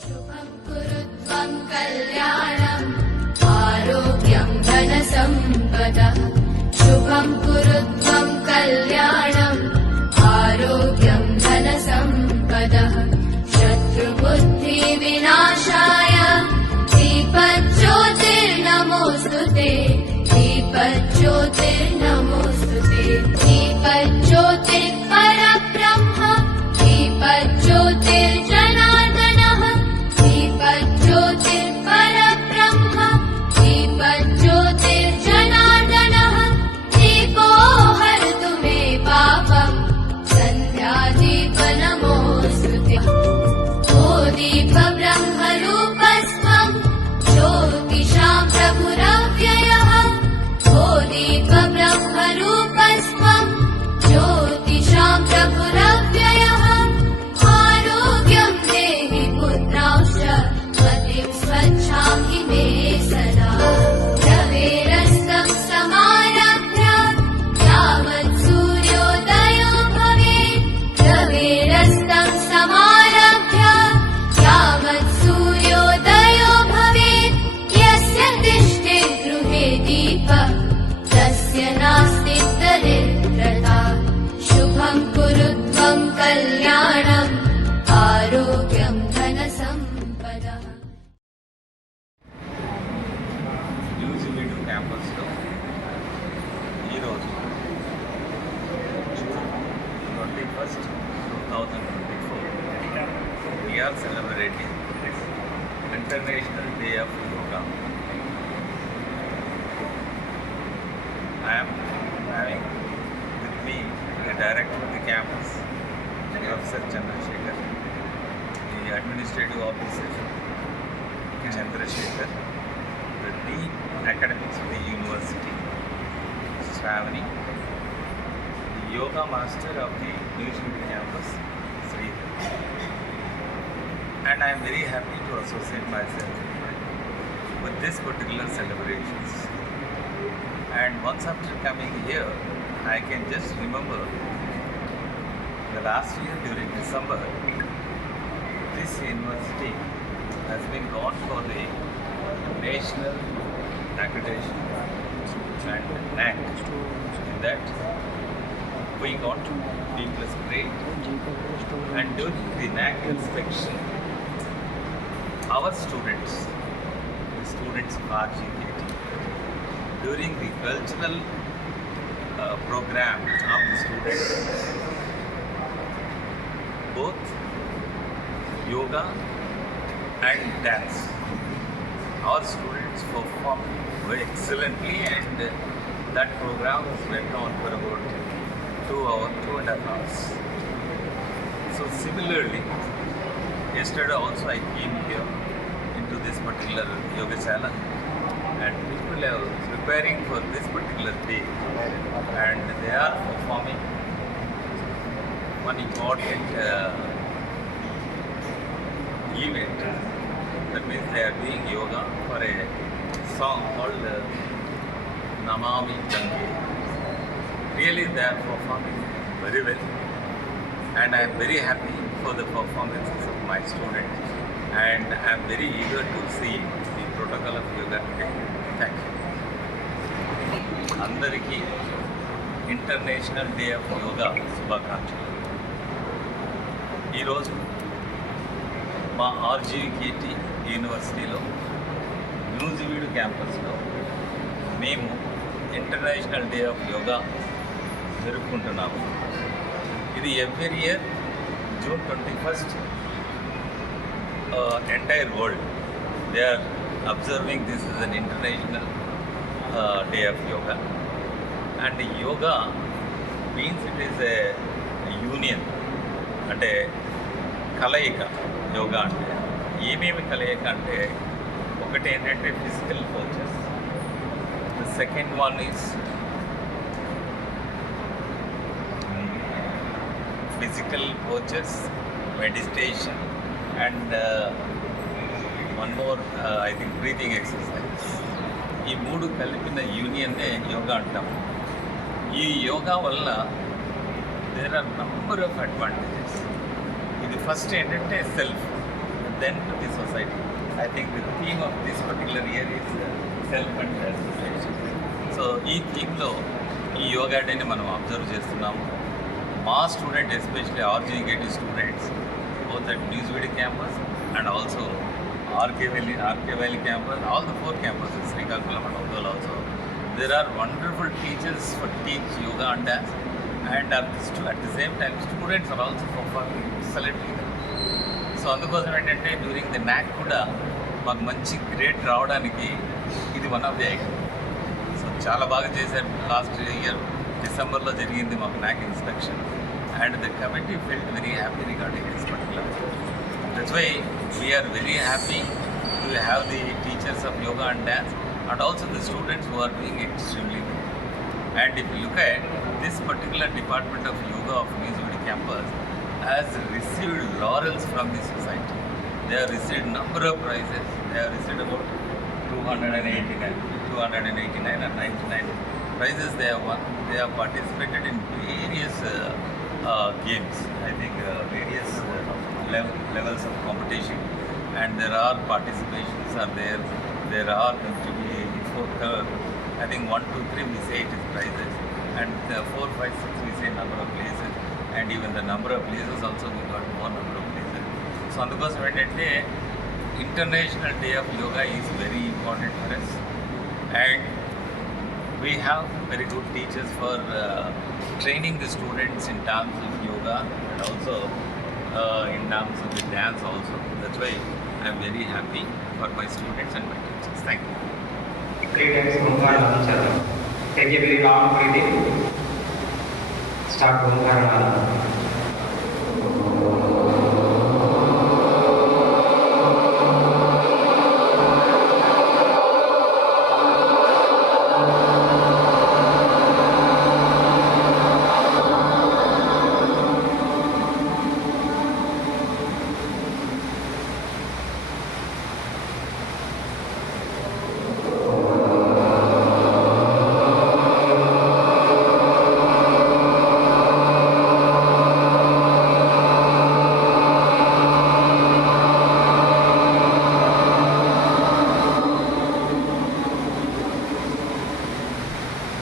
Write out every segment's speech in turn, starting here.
शुभं कुरुत्वं कल्याणम् आरोग्यं धनसम्पदः शुभं कुरुत्वं कल्याणम् आरोग्यं धनसम्पदः शत्रुबुद्धिविनाशाय दीपज्योतिर्नमोऽस्तुते दीपज्योतिर्नमोऽस्तुते दीपज्योतिर्परब्रह्म दीपज्योतिर्जनार्दनः दीपज्योतिर्परब्रह्म दीपज्योतिर्जनार्दनः दीपो हरतु मे पापम् सन्ध्यादीपनमोऽस्तुते ओ दीपब्रह्मरूपस्त्वम् ज्योतिषां प्रभुरव्ययः ओ दीपब्रह्मरूपस्त्वम् ज्योतिषां प्रभुरव्ययः आरोग्यं देहि पुत्रांश्च मतिं स्वच्छां हि मे सदा रवेरस्तं समारभ्य यावत् सूर्योदयो भवेत् रवेरस्तं समारभ्य यावत् सूर्योदयो भवेत् यस्य तिष्ठे गृहे दीपः तस्य नास्ति दरिद्रता शुभं कुरुत्वं कल्याणम् आरोग्यं धनसम्पदः న్యూజివీడు క్యాంపస్లో ఈరోజు June 21, 2024 we're celebrating international day of yoga. I'm having with me the director of the campus professor Chandrashekar, the administrative officer Chandrashekar, the Dean Academics of the University, Shravani, the Yoga Master of the Newsweek Campus, Sridhar. And I am very happy to associate myself with this particular celebrations. And once after coming here, I can just remember the last year during December, this university has been gone for the national accreditation and NAC. In that we got B+ grade, and during the NAC inspection our students, the students of RGKT, during the cultural program of the students, both yoga and dance, our students performed very excellently, and that program was went on for about 2.5 hours. So similarly, yesterday also I came here into this particular yoga sala, and people are preparing for this particular day, and they are performing one important event. That means they are doing yoga for a song called Namami Gange. Really they are performing very well, and I am very happy for the performances of my students, and I am very eager to see the protocol of yoga today. Thank you. అందరికీ international day of yoga శుభాకాంక్షలు. ఈరోజు మా RGKT యూనివర్సిటీలో న్యూజివీడు క్యాంపస్లో మేము international day of yoga జరుపుకుంటున్నాము. ఇది every year June 21, entire world they are observing this as an international day of yoga, and yoga means it is a union, అంటే కలయిక. యోగా అంటే ఏమేమి కలయిక అంటే ఒకటి ఏంటంటే physical coaches, the second one is physical coaches, meditation, and one more I think breathing exercise. ఈ మూడు కలిపిన యూనియన్నే యోగా అంటాము. ఈ యోగా వల్ల there are number of advantages. ఇది ఫస్ట్ ఏంటంటే self then to the society. I think the theme of this particular year is self and society. So ఈ థీమ్లో ఈ యోగా డేని మనం అబ్జర్వ్ చేస్తున్నాము. మా student especially RGKT students both at Newsweedy campus and also RK Valley campus, all the 4 campuses, Srikakulam and Odol also. There are wonderful teachers for teach yoga and dance, and at the same time students are also performing excellently. So అందుకోసం ఏంటంటే during the NAC కూడా మాకు మంచి గ్రేడ్ రావడానికి ఇది one of the item. So చాలా బాగా చేశారు. లాస్ట్ ఇయర్ డిసెంబర్లో జరిగింది మాకు NAC inspection, and the committee felt very happy regarding this particular. That's why we are very happy to have the teachers of yoga and dance and also the students who are doing extremely well. And if you look at this particular department of yoga of Newsweedy campus has received laurels from the society. They have received number of prizes. They have received about 289 and 99 prizes they have won. They have participated in various games, I think various levels of competition, and there are participations are there. There are going to be I think 1, 2, 3 we say it is prizes, and 4, 5, 6 we say number of places, and even the number of places also we got more number of places. So అందుకోసం ఏంటంటే International Day of Yoga is very important for us, and we have very good teachers for training the students in terms of yoga and also in terms of the dance also. That's why I am very happy for my students and my teachers. Thank you. 3 times Omkara Nanchara. Take a very long breathing. Start Omkara Nanchara.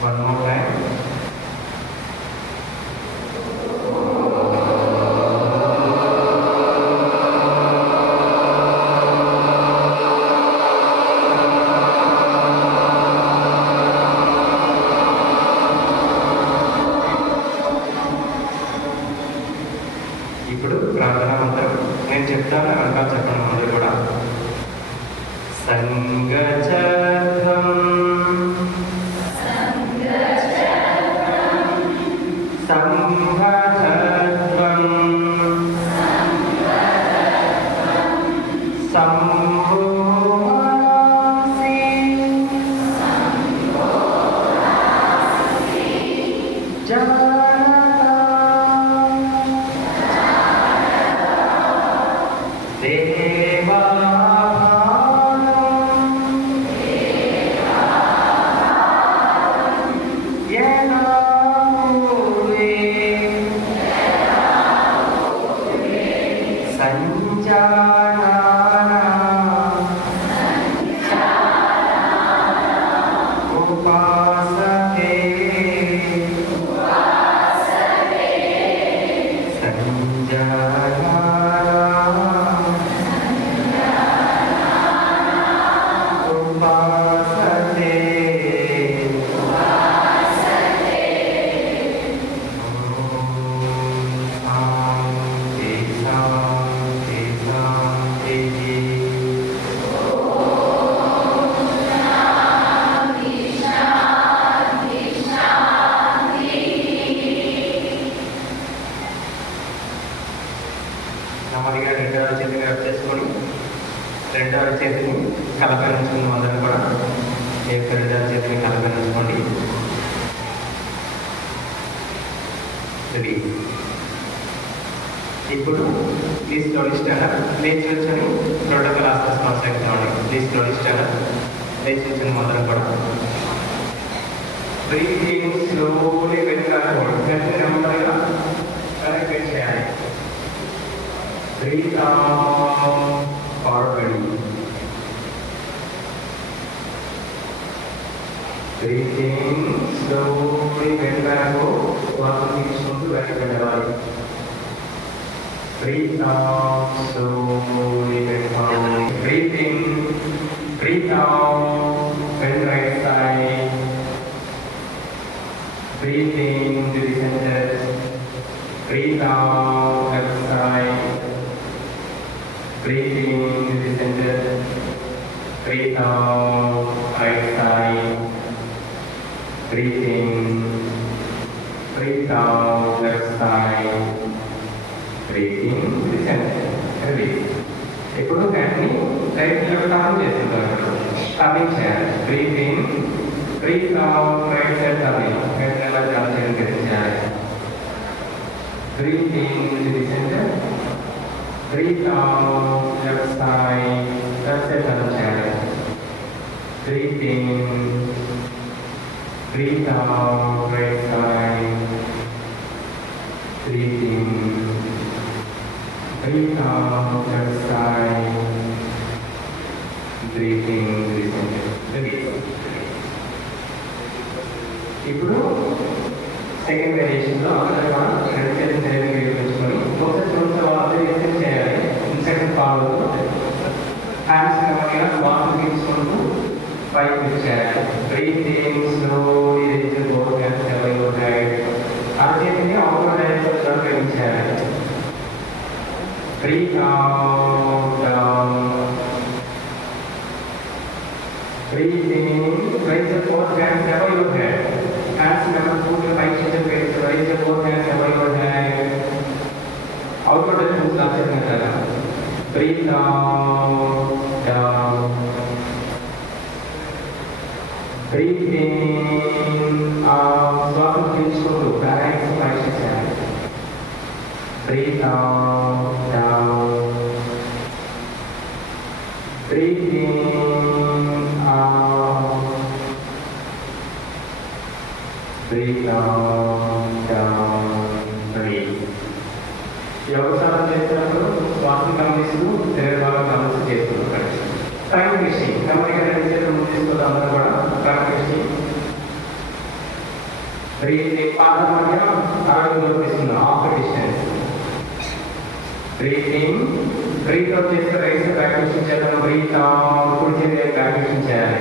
One more time. ఇప్పుడు ప్రార్థన మంత్రం నేను చెప్తాను, వెనకాల చెప్పండి అందరూ కూడా. సంగచత్వం సంఘతత్వం సంభోసి జానతా దేవాభానం యదాభూవే సంజానానా ఉపాసతే సంజానానా ఉపాసతే శాంతి శాంతి శాంతి. నెమ్మదిగా రెండవ చేతిని రబ్ చేసుకొని రెండవ చేతిని కలపనించుకున్న అందరం కూడా ఈ యొక్క రెండవ చేతిని కలపనించుకోండి. రెడీ. ఇప్పుడు ప్లీజ్ స్లోలీ స్టాండ్. లేచి వచ్చని ప్రోటోకాల్ ఆస్పస్ కొనసాగుతామండి. Please slowly stand. లేచి వచ్చిన అందరం కూడా బ్రీతింగ్ స్లోలీ వెళ్ళాలి. నెమ్మదిగా కనెక్ట్ చేయాలి. Breathe out. Breathe in, slowly bend backward. శ్వాస తీసుకుంటూ వెనక్కి వెళ్ళాలి. Breathe out, slowly bend forward. Breathe in, breathe out, bend right side. Breathe in to the center. Breathe out, left side. Breathe in to the center. Breathe out, right side. Breathe in. Breathe out, left side. Breathe in to the center. Release. ఇప్పుడు హ్యాండ్ని right left turn చేస్తున్నాం. Turning చేయాలి. Breathe in, breathe out, right side turning. Hand ఎలా join చేయడం గ్రహించాలి. Breathe in to the centre. Breathe out, left side, left side turn చేయాలి. Breathe in, breathe out, right side. Breathe in, breathe out, left side. Breathe in, breathe in, release. ఇప్పుడు సెకండ్ వేరియేషన్లో అందరూ రెండు చేతులు నేరుగా ఉపయోగించుకొని ఒకసారి చూస్తే వాళ్ళు ఎక్సెప్ట్ చేయాలి. సెకండ్ ఫాలో హ్యాండ్స్ నెమ్మదిగా శ్వాస తీసుకుంటూ పైకి లిఫ్ట్ చేయాలి. Breathe in, slowly raise both hands away your head. అరచేతిని అవుట్వర్డ్ డైరెక్షన్లో ఉపయోగించాలి. Breathe out, down. Breathe in, raise the both hands above your head. Hands never put your right shoulder face. Raise the both hands above your head. Outward direction lancer method. Breathe out, down. Breathe in, out. శ్వాస పీల్చుకుంటూ బ్యాలెన్స్ పరీక్ష చేయాలి. Breathe out, down. Breathe in, out. Breathe out, down. Breathe. యోగసాధన చేసినప్పుడు శ్వాసను గమనిస్తూ శరీర భాగం గమనిస్తూ చేస్తున్నాం. టైం ఫిషింగ్ నెమ్మదిగా రెండు చేతులు ముందు తీసుకుంటాం. అందరూ కూడా టైం ఫిషింగ్. బ్రీత్ ఇన్, పాదం మధ్య 60 దూరం తీసుకుందాం. Half distance. Breathe in, breathe out చేస్తే రైట్ సైడ్ బ్యాక్ పొజిషన్ చేద్దాం. బ్రీత్ అవుట్, కుడి చేతి బ్యాక్ పొజిషన్ చేయాలి.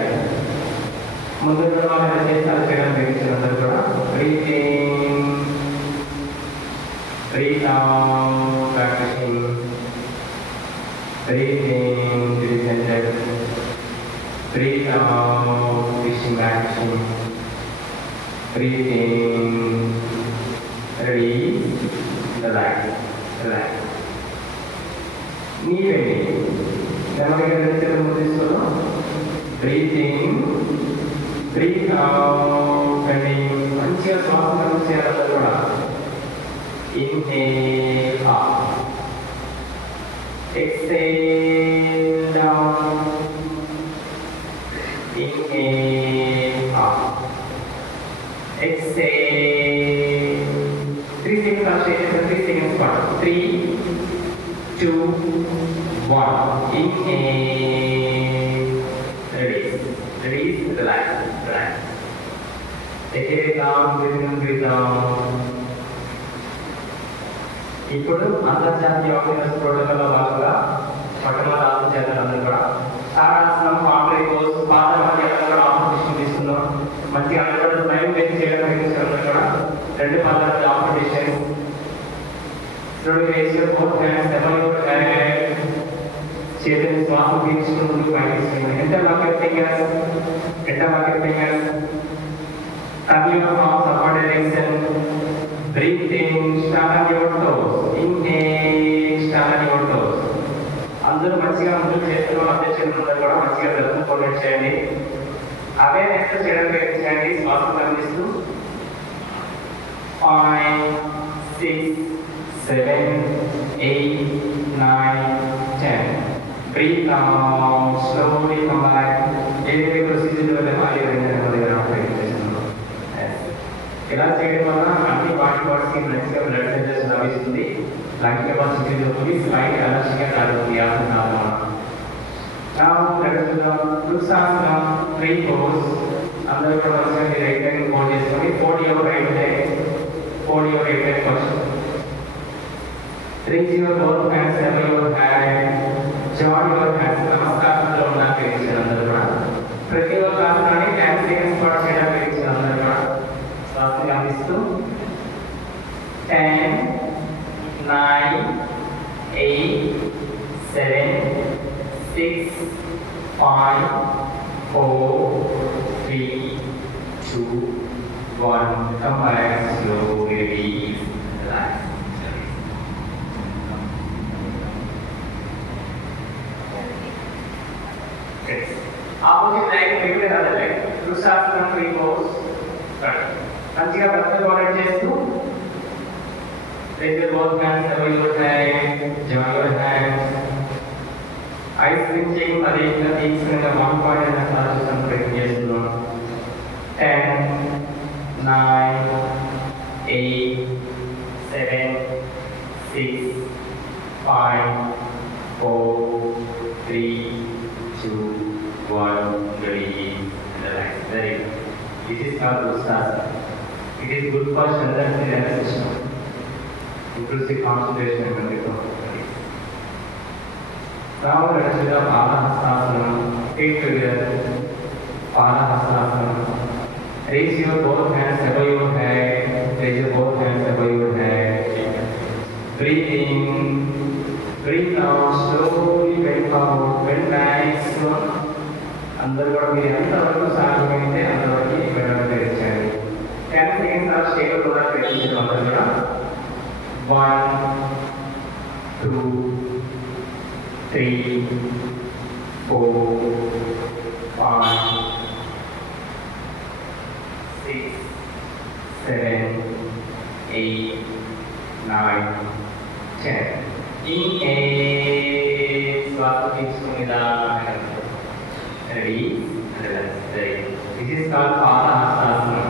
ముందు వాళ్ళు ఎలా చేస్తారు చేయడం గ్రహించిన అందరూ కూడా. Breathe in, breathe out, back position. Breathe in to the centre. Breathe out, position back position. Breathe in, release, relax, relax. నీవేంటి నెమ్మదిగా రెండు చేతులు ముందు తీసుకున్నాం. Breathe in, breathe out, bending. మంచిగా శ్వాస కలుపు చేయాలి కూడా. Inhale up, exhale down. Inhale up, exhale. 3 seconds on stage. 3 seconds part. 3, 2, 1. Inhale, release, release, relax, relax. Take it down, breathe in, breathe out. ఇప్పుడు అంతర్జాతీయ యోగా దివస్ ప్రోటోకాల్లో భాగంగా మొట్టమొదటి ఆసనం చేద్దాం. అందరూ కూడా తాడాసనం, పాపడి పోజ్, పాదం మధ్య కూడా ఆపరేషన్ తీసుకుందాం. మంచిగా అందరూ టైం వేసి చేయడం అందరూ కూడా రెండు పాదాలు operation. Slowly raise your both hands above your head. చేతులు శ్వాస పీల్చుకుంటూ పైకి తీసుకుందాం. Interlock your fingers. Interlock your fingers. Turn your palms upward direction. Breathe in, stand on your toes. Inhale, stand on your toes. అందరూ మంచిగా ముందుకు చేతులు మధ్య చేతులు కూడా మంచిగా జరుపుతూ కోఆర్డినేట్ చేయండి. అవే నెక్స్ట్ చేయడం ప్రయత్నించండి. శ్వాస గమనిస్తూ 5, 6, 7, 8, 9, 10. Breathe out, slowly come back. ఏదైతే ప్రొసీజర్ వల్ల మళ్ళీ ఇలా చేయడం వల్ల అన్ని బాడీ పార్ట్స్కి మంచిగా బ్లడ్ సర్క్యులేషన్ లభిస్తుంది. లంగ్ కెపాసిటీ ఉంటుంది. స్లైట్ ఎనర్జీగా కాదు ఆసనం. Now let us do the Vrksasana 3 pose. అందరూ కూడా మంచిగా మీ రైట్ హ్యాండ్ ఫోల్డ్ చేసుకొని fold your right hand, fold your right hand first. Raise your both hands above your head, join your hands. నమస్కారంలో ఉన్న అందరూ కూడా ప్రతి ఒక్క ఆసనాన్ని 10 seconds పాటు చేయడానికి అందరూ కూడా శ్వాసను గమనిస్తూ 10, 9, 8, 7, 6, 5, 4, 3, 2, 1. Come back slowly, release, relax. Opposite leg, maybe another leg. Vrusasana, three pose. మంచిగా ప్రతిపాదన చేస్తూ raise your both hands above your head, join your hands. Ice cream చేయడం అదేవిధంగా తీసుకున్న 1 point అయినా సాధించడం ప్రయత్నం చేస్తున్నాం. 10, 9, 8, 7, 6, 5, 4, 3, 2, 1. Release, relax. Very good. This is called Vrusasana. It is good for strengthening the nervous system. Improves the concentration and memory. Now let us do the Padahastasana. Take together Padahastasana. Raise your both hands above your head. Raise your both hands above your head. Breathe in. Breathe out. Slowly bend forward. Bend back. అందరూ కూడా మీరు ఎంతవరకు సాధ్యమైతే అంతవరకు వెళ్ళడం తెచ్చారు. 10 seconds ఆ స్టేబుల్ కూడా ప్రయత్నించడం అందరూ కూడా 1, 2, 3, 4, 5, 6, 7, 8, 9, 10. Inhale, శ్వాస తీసుకుని ready, relax. This is called Padahastasana.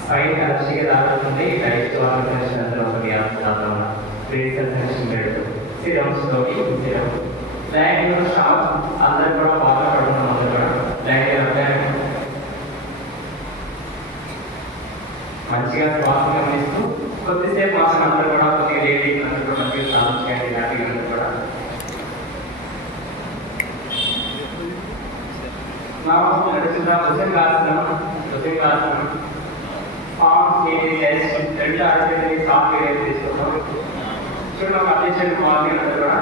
Spine అలసిగా దాటుతుంది. Right to our tension under the Asana. Raise the tension better. Sit down slowly. Sit down. Land your sharp. అందరూ కూడా బాగా పడుతున్నాం. అందరూ కూడా land your back. మంచిగా శ్వాస గమనిస్తూ కొద్దిసేపు మాత్రం అందరూ కూడా కొద్దిగా లేడీ అందరూ కూడా మంచిగా స్నానం చేయండి. హ్యాపీగా అందరూ కూడా now let us do the Bhujangasana. Bhujangasana. Arms in the chest. రెండు అరచేతులని సాఫ్ట్ ఏరియా తీసుకుంటాం. చూడండి ఒక అటెన్షన్ మార్కింగ్ అంతా కూడా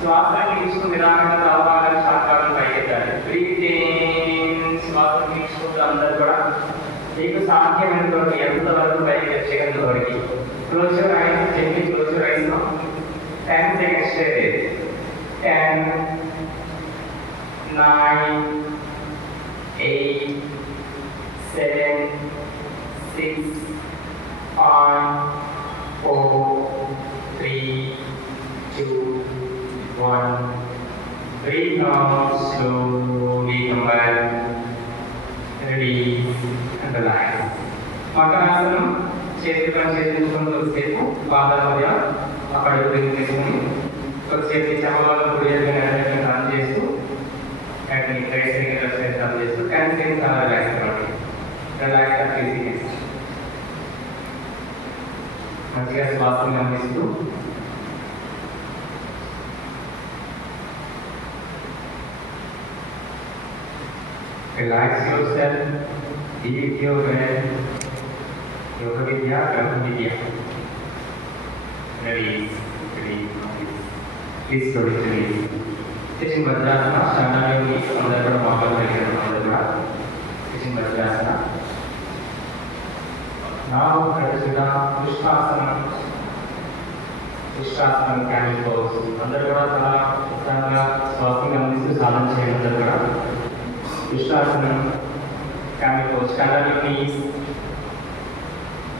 శ్వాసని తీసుకుని నిదానంగా తలభాగాలు శాఖాలను పైకెత్తాలి. Breath in. శ్వాసను తీసుకుంటూ అందరూ కూడా మీకు సాధ్యమైనంత వరకు ఎంతవరకు పైకి వచ్చేంత వరకు close your eyes. Gently close your eyes. 10 seconds straight. 10, 9, 8, 7, 6, 5, 4, 3, 2, 1. Breathe out slowly. Come back. Release and relax. Makanasana. చేతులను చేతులను కొద్దిసేపు పాదాల మధ్య అక్కడ తీసుకుని కొద్దిసేపు చమవాళ్ళు కుడిగా రన్ చేస్తూ and right side left side run చేస్తూ 10 seconds అలా రిలాక్స్ అవ్వండి. రిలాక్స్ ఫర్ 3 seconds. మంచిగా శ్వాసను గమనిస్తూ relax yourself. Deep your breath. Yoga Vidya, Brahma Vidya. Release, release, release. Please slowly release. Sitting Vajrasana, Shanayoni, అందరూ కూడా మాటలు దగ్గర అందరూ కూడా Sitting Vajrasana. Now let us do the Pushpasana. Pushpasana camel pose. అందరూ కూడా చాలా ఉత్సాహంగా శ్వాసను గమనిస్తూ సాధన చేయండి. అందరూ కూడా Pushpasana camel pose. Stand on your knees.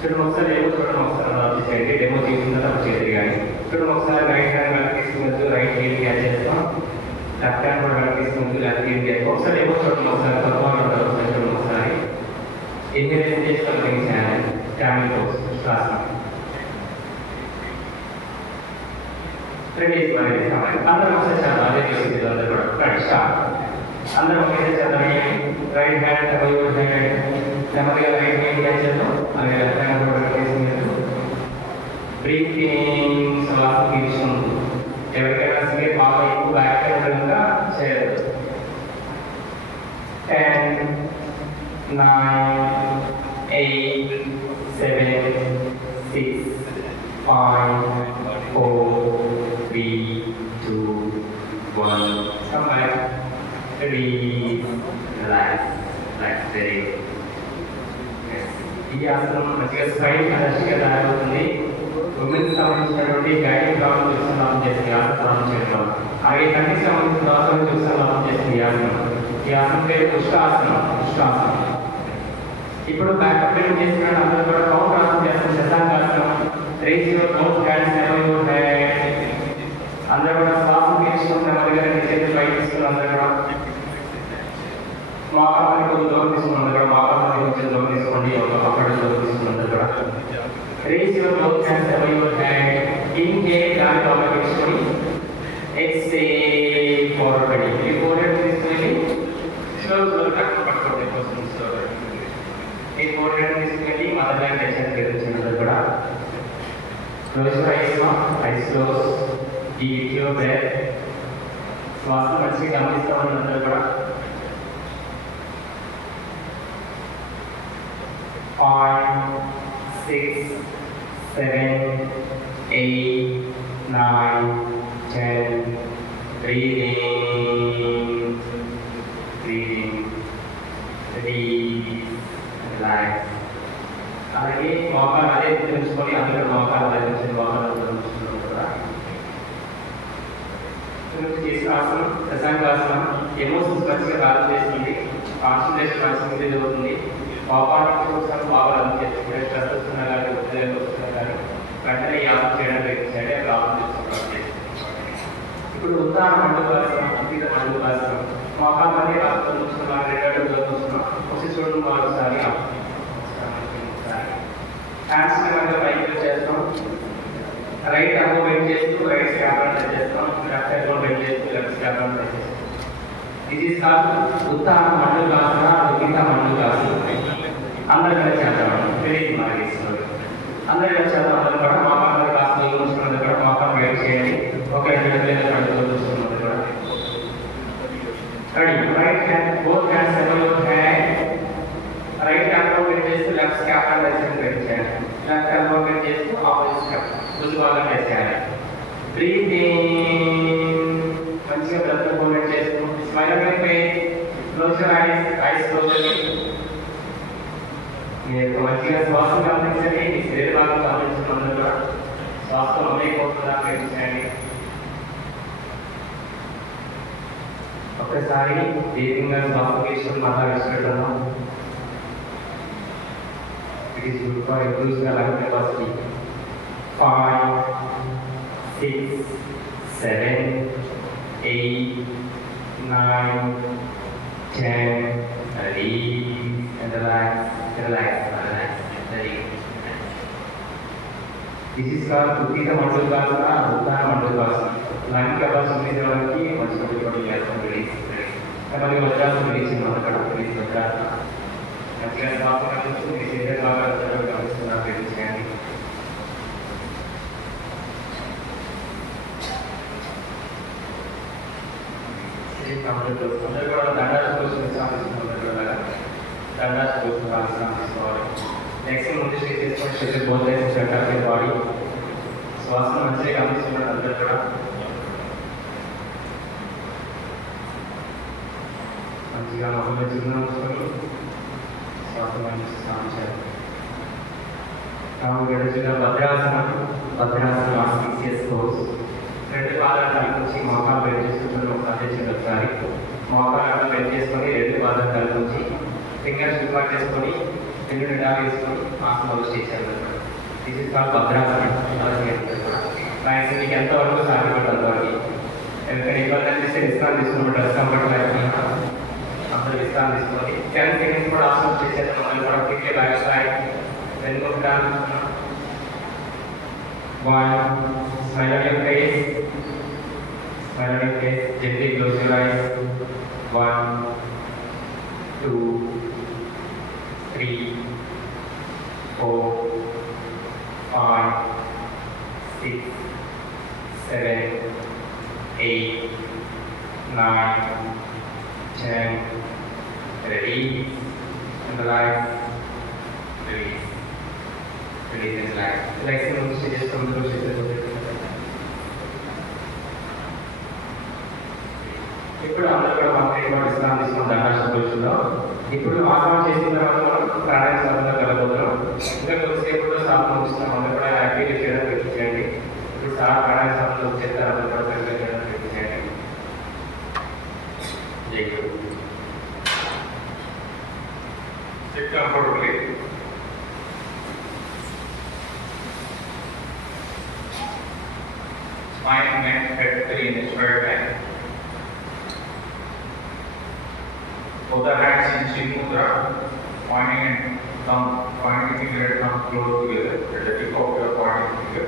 చూడండి ఒకసారి ఏమో చూడండి ఒకసారి అలా చేయండి. డెమో చేసిన తర్వాత చేయండి. కానీ చూడండి ఒకసారి రైట్ హ్యాండ్ వెనక్కి తీసుకున్నట్టు రైట్ హీల్ క్యాచ్ చేస్తాం. లెఫ్ట్ హ్యాండ్ కూడా వెనక్కి తీసుకున్నట్టు లెఫ్ట్ హీల్ క్యాచ్. ఒకసారి ఏమో చూడండి ఒకసారి పర్ఫార్మ్ ఉంటారు. ఒకసారి చూడండి ఒకసారి ఇన్హేల్ చేసి చేయాలి. క్యామిల్ పోజ్ శ్వాస రిలీజ్ మరి అందరూ ఒకసారి చేద్దాం. అదే చేసింది అందరూ కూడా రైట్ స్టార్ట్. అందరూ ఒకసారి చేద్దాం. Right hand above your head. నెమ్మదిగా రైట్ మెయిన్ చేద్దాం. అలాగే లెఫ్ట్ హ్యాండ్ కూడా తీసుకునేది. బ్రీతింగ్ శ్వాస పీల్చుకుంటూ. ఎవరికైనా సరే బాగా ఎక్కువ బ్యాక్ ఉండగా చేయదు. 10, 9, 8, 7, 6, 5, 4, 3, 2, 1. Come back. Release. Relax. Relax. Very good. ఈ ఆసనం మంచిగా స్ట్రైట్ దర్శిగా తయారవుతుంది. ఉమెన్స్ సంబంధించినటువంటి గైడింగ్ ప్రాబ్లం చూస్తున్నాం చేస్తుంది ఆసనం చేయడం. అలాగే కంటికి సంబంధించిన దోషాలు చూస్తున్నాం చేస్తుంది ఈ ఆసనం. ఈ ఆసనం పేరు ఉష్టాసనం. ఉష్టాసనం. ఇప్పుడు బ్యాక్ బెండ్ చేసిన అందరూ కూడా కౌంట్ ఆసనం చేస్తాం. శశాంకాసనం. Raise your both hands above your head. అందరూ కూడా శ్వాస పీల్చుకుంటే నెమ్మదిగా రెండు చేతులు పైకి తీసుకుని అందరూ కూడా మోకాళ్ళని కొంచెం దూరం తీసుకున్నాం కూడా మోకాళ్ళని కొంచెం దూరం తీసుకోండి. అక్కడ దూరం తీసుకున్నాం కూడా raise your both hands above your head. Inhale దాని లోపల తీసుకొని ఎక్స్హేల్ ఫార్వర్డ్ పెట్టి ఈ ఫోర్వర్డ్ తీసుకొని స్లోగా పట్టుకోండి. కొంచెం స్లోగా ఈ ఫోర్వర్డ్ తీసుకెళ్ళి మదర్ లైన్ టెన్షన్ తెలుసుకున్నది కూడా క్లోజ్ ఐస్ క్లోజ్. ఈ యువర్ బ్రెత్ శ్వాస మంచిగా గమనిస్తూ ఉన్నది కూడా 5, 6, 7, 8, 9, 10. Breathing, breathing, release, relax. అలాగే మోకాలు అదే తెలుసుకొని అందరూ మోకాలు అదే తెలుసుకొని మోకాలు తెలుసుకున్నాం కూడా చేసిన ఆసనం శశాంకాసనం. ఎమోషన్స్ మంచిగా బ్యాలెన్స్ చేస్తుంది. కాన్సన్ట్రేషన్ మంచిగా జరుగుతుంది. కోపానికి చూసాను బాగా అనిపిస్తుంది. స్ట్రెస్ వస్తున్నా కానీ ఉద్యోగాలు వస్తున్నా కానీ వెంటనే ఈ ఆసనం చేయడం ప్రయత్నించండి. అది లాభం తెలుసుకోవడం. ఇప్పుడు ఉత్తాన మండలాసనం, అతీత మండలాసనం. మోకాలు మళ్ళీ రాష్ట్రం చూస్తున్నాం. 2 అడుగులు చూస్తున్నాం. వచ్చి చూడడం మరోసారి హ్యాండ్స్ మధ్య పైకి చేస్తాం. రైట్ ఎల్బో బెండ్ చేస్తూ రైట్ స్కాపులర్ టచ్ చేస్తాం. లెఫ్ట్ ఎల్బో బెండ్ చేస్తూ లెఫ్ట్ స్కాపులర్ టచ్ చేస్తాం. ఇది ఉత్తాన మండలాసన, అతీత మండలాసన. అందరూ కలిసి చేద్దాం. తెలియదు మనకి అందరూ కలిసి చేద్దాం. అందరూ కూడా మోకాలు కాస్త చూసుకున్నది కూడా మోకాలు వెయిట్ చేయండి. ఒక 2 అడుగులు చూసుకున్నది కూడా ready. Right hand both hands above your head. Right elbow bend చేస్తూ లెఫ్ట్ స్కాపులర్ టచ్ చేయండి. లెఫ్ట్ ఎల్బో బెండ్ చేస్తూ ఆపోజిట్ స్కాపులర్ భుజభాగం టచ్ చేయాలి. బ్రీతింగ్ మంచిగా బ్రెత్ హోల్డ్ చేస్తూ smile on your face. Close your eyes close. మీరు మంచిగా శ్వాస గమనించండి. మీ శరీర భాగం గమనించడం కూడా శ్వాస మొదలైపోతుందా గ్రహించండి. ఒక్కసారి దీర్ఘంగా శ్వాస తీసుకుని మాట్లాడుతున్నాం. It is good for improves the lung capacity. 5, 6, 7, 8, 9, 10. Release and relax, relax, relax. Very good. This is called Uttita Mandalasana, Uttana Mandalasana. Lung capacity చేయడానికి మంచిగా రిలీజ్. అలాగే వజ్రాసనం రిలీజ్ రిలీజ్ వజ్రాసనం. మంచిగా శ్వాస గమనిస్తూ మీ శరీర భాగాలు గమనిస్తున్నారు రిలీజ్ చేయండి. అందరూ కూడా దండాలు కోసం సాధిస్తున్నారు. దండాలు కోసం సాధించుకోవాలి. నెక్స్ట్ ముందు స్టేజ్ చేసుకొని stage both lines set body. శ్వాస మంచిగా గమనిస్తున్నారు అందరూ కూడా. మంచిగా మొహంలో చిన్న చూసుకొని శ్వాస మంచి సాధించాలి. గడిచిన భద్రాసనం. భద్రాసనం ఆస్పిసియస్ కోర్స్. 2 పాదాలు కలిపించి మోకాలు బెండ్ చేసుకుంటున్న ఒకసారి చేయండి. ఒకసారి మోకాలు బెండ్ చేసుకొని 2 పాదాలు కలిపించి ఫింగర్స్ రికార్డ్ చేసుకొని 2 నిండా వేసుకొని ఆసనాలు చేశారు. దిస్ ఇస్ కాల్డ్ భద్రాసనం. రైట్ మీకు ఎంతవరకు సాధ్యపడుతుంది అంతవరకు. ఎందుకంటే ఇబ్బంది అనిపిస్తే విశ్రాంతి తీసుకున్నప్పుడు డ్రెస్ కంఫర్ట్ లేకుండా అందరూ విశ్రాంతి తీసుకోవాలి. 10 సెకండ్స్ కూడా ఆసనం చేసేది. మమ్మల్ని కూడా quickly back side 2 1. Smile on your face. Smile on your face. Gently close your eyes. 1, 2, 3. 7, 8, 9, 10. Ready. And relax. Release. Release and relax. Relaxing on the stages from the ఇప్పుడు అందరూ కూడా కంప్లీట్గా విశ్రాంతి తీసుకున్న సంతోషంలో ఇప్పుడు ఆసనం చేసిన తర్వాత మనం ప్రాణాయామ సాధన కలబోతున్నాం. ఇంకా కొద్దిసేపులో సాధన ముగిస్తున్నాం. అందరూ కూడా యాక్టివ్గా చేయడం ప్రయత్నించండి. ఇప్పుడు ప్రాణాయామ సాధన వచ్చేస్తారు. అందరూ కూడా సరిగ్గా చేయడం ప్రయత్నించండి. Sit comfortably. Spine, neck, head, 3 in the square back. Both the hands in Chin Mudra, pointing and thumb, pointing finger and thumb close together at the tip of your pointing finger.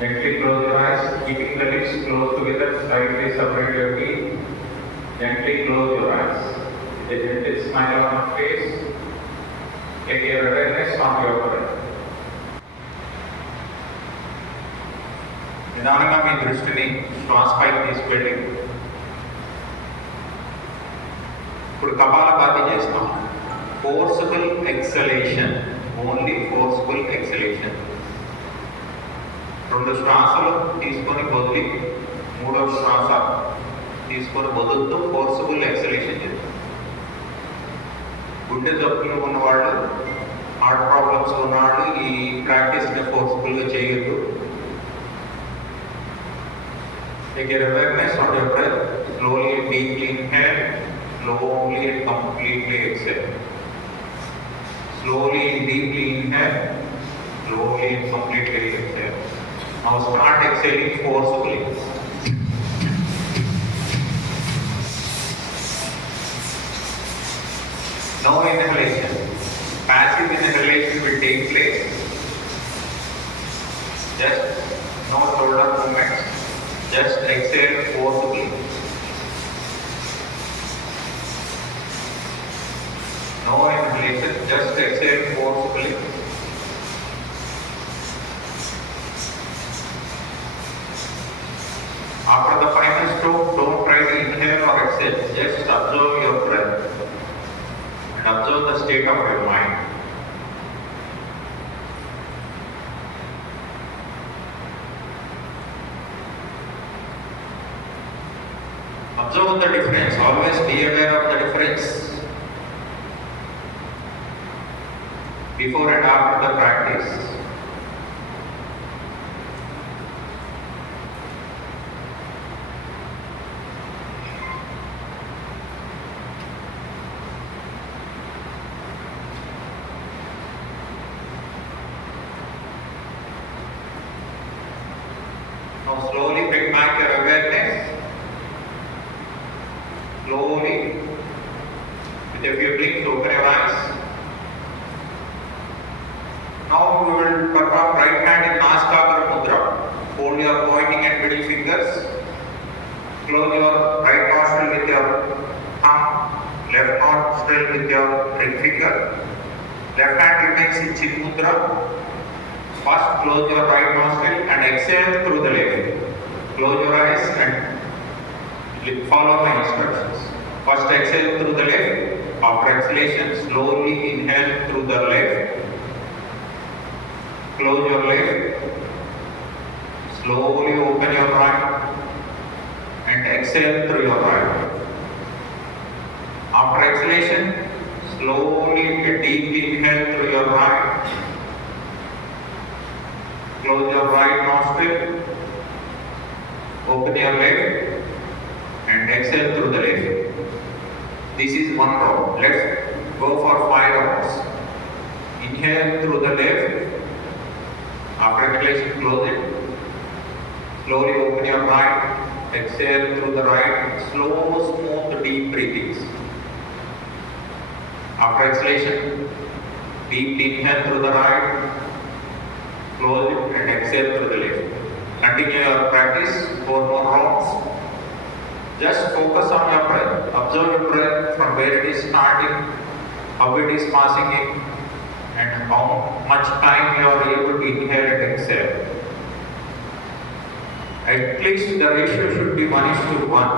Gently close your eyes, keeping the lips close together, slightly separate your teeth. Gently close your eyes. With a gentle smile on your face, take your awareness on your breath. నిదానంగా మీ దృష్టిని శ్వాసపై తీసుకెళ్ళి ఇప్పుడు కపాలభాతి చేస్తాం. Forceful exhalation, only forceful exhalation. 2 శ్వాసలు తీసుకొని వదిలి 3వ శ్వాస తీసుకొని వదులుతూ ఫోర్స్ఫుల్ ఎక్సలేషన్ చేస్తాం. గుండె జబ్బులు ఉన్నవాళ్ళు, హార్ట్ ప్రాబ్లమ్స్ ఉన్నవాళ్ళు ఈ ప్రాక్టీస్ని ఫోర్స్ఫుల్గా చేయొద్దు. Take your awareness on your breath. Slowly and deeply inhale. Slowly and completely exhale. Slowly and deeply inhale. Slowly and completely exhale. Now start exhaling forcefully. No inhalation. Passive inhalation will take place. Just no shoulder movements. Just exhale forcefully. No inhalation, just exhale forcefully. After the final stroke, don't try to inhale or exhale. Just observe your breath and observe the state of your mind. Observe the difference. Always be aware of the difference before and after the practice. Now slowly bring back your awareness. Slowly, with a few blinks, open your eyes. Now we will perform right hand in Nasagra Mudra. Hold your pointing and middle fingers. Close your right nostril with your thumb, left nostril with your ring finger. Left hand remains in Chin Mudra. First close your right nostril and exhale through the left. Close your eyes and follow my instructions. First exhale through the left. After exhalation, slowly inhale through the left. Close your left. Slowly open your right and exhale through your right. After exhalation, slowly deeply inhale through your right. Close your right nostril. Open your left and exhale through the left. This is 1 round. Let's go for 5 rounds. Inhale through the left. After exhalation, close it. Slowly open your right. Exhale through the right. Slow, smooth, deep breathings. After exhalation, deeply inhale through the right. Close it and exhale through the left. Continue your practice 4 more rounds. Just focus on your breath. Observe your breath from where it is starting, how it is passing in, and how much time you are able to inhale and exhale. At least the ratio should be 1:1.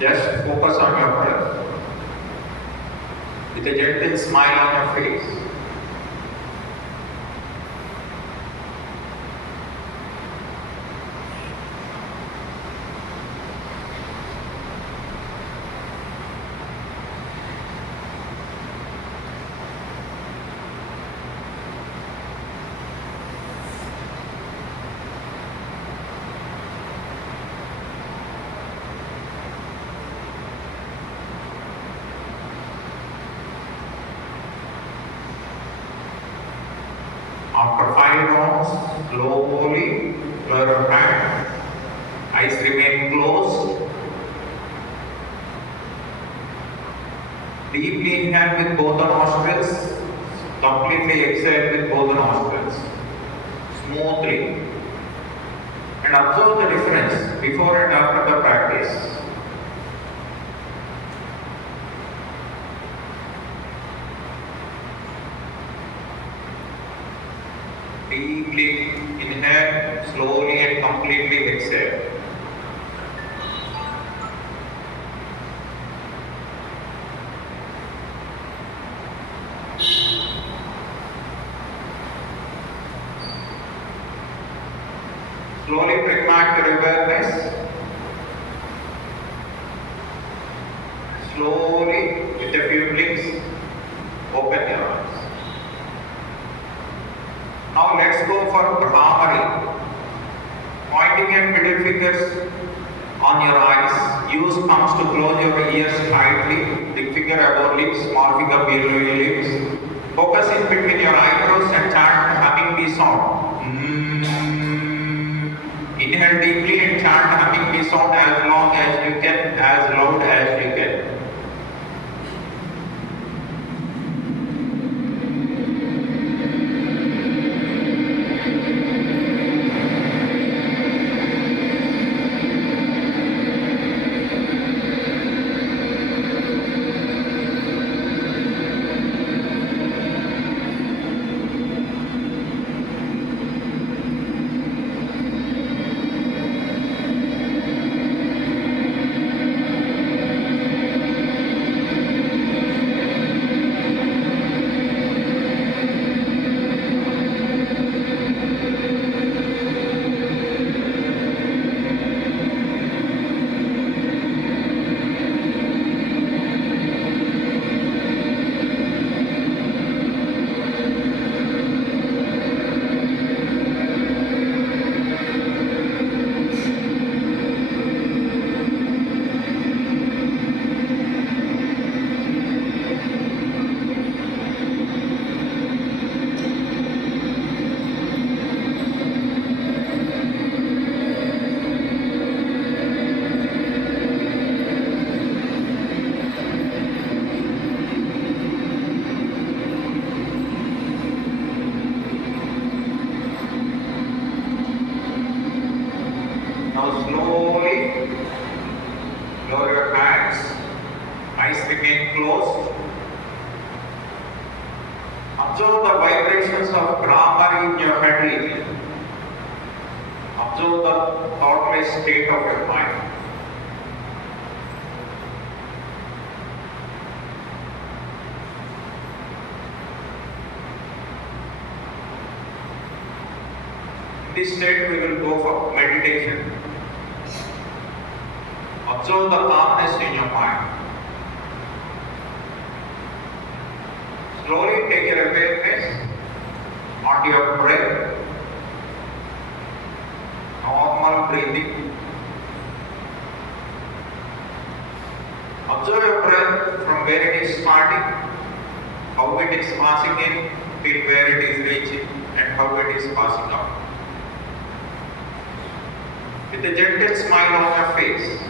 Just focus on your breath. With a gentle smile on your face. After 5 rounds, slowly lower your hand. Eyes remain closed. Deeply inhale with both the nostrils. Completely exhale with both the nostrils. Smoothly. And observe the difference before and after the practice. Deeply inhale, slowly and completely exhale. Slowly bring back your awareness. Slowly, with a few blinks, open your eyes. Now let's go for Bhramari. Pointing and middle fingers on your eyes. Use palms to close your ears tightly. Big finger above lips, small finger below your lips. Focus in between your eyebrows and chant humming the sound. Inhale deeply and chant humming the sound as long as you can, as loud as you can. Now slowly lower your hands, eyes remain closed. Observe the vibrations of Bhramari in your head region. Observe the thoughtless state of your mind. In this state we will go for meditation. Observe the calmness in your mind. Slowly take your awareness onto your breath. Normal breathing. Observe your breath from where it is starting, how it is passing in, till where it is reaching, and how it is passing out. With a gentle smile on your face.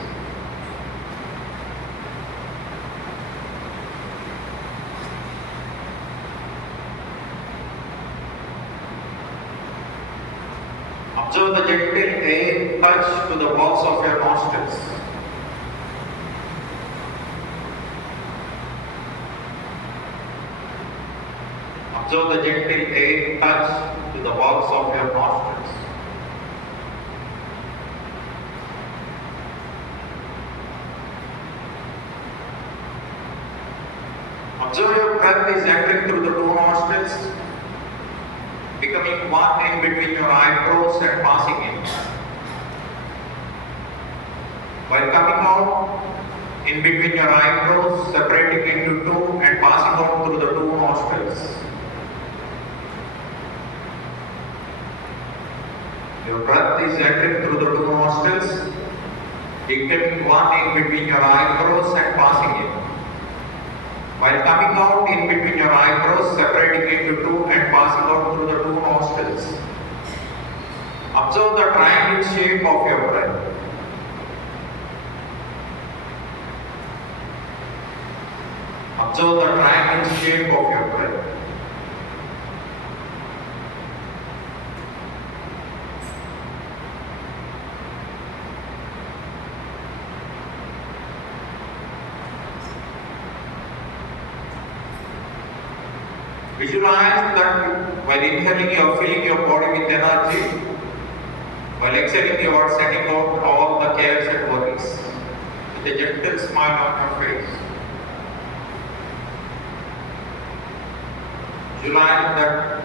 Observe the gentle air touch to the walls of your nostrils. Observe the gentle air touch to the walls of your nostrils. Observe your breath is entering through the two nostrils, becoming one in between your eyebrows and passing in. While coming out, in between your eyebrows, separating into two and passing out through the two nostrils. Your breath is entering through the two nostrils, becoming one in between your eyebrows and passing in. While coming out, in between your eyebrows, separating into two and passing out through the two nostrils. Observe the triangle shape of your breath. Observe the triangle shape of your breath. Visualize that while inhaling you are filling your body with energy, while exhaling you are setting out all the cares and worries with a gentle smile on your face. Visualize that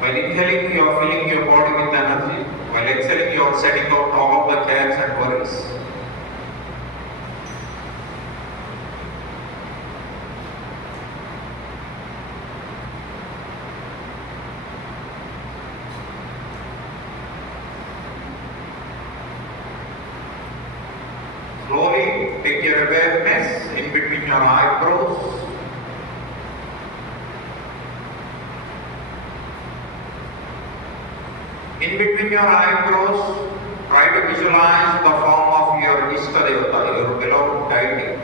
while inhaling you are filling your body with energy, while exhaling you are setting out all the cares and worries. Slowly take your awareness in between your eyebrows. In between your eyebrows, try to visualize the form of your Ishta Devata, your beloved deity,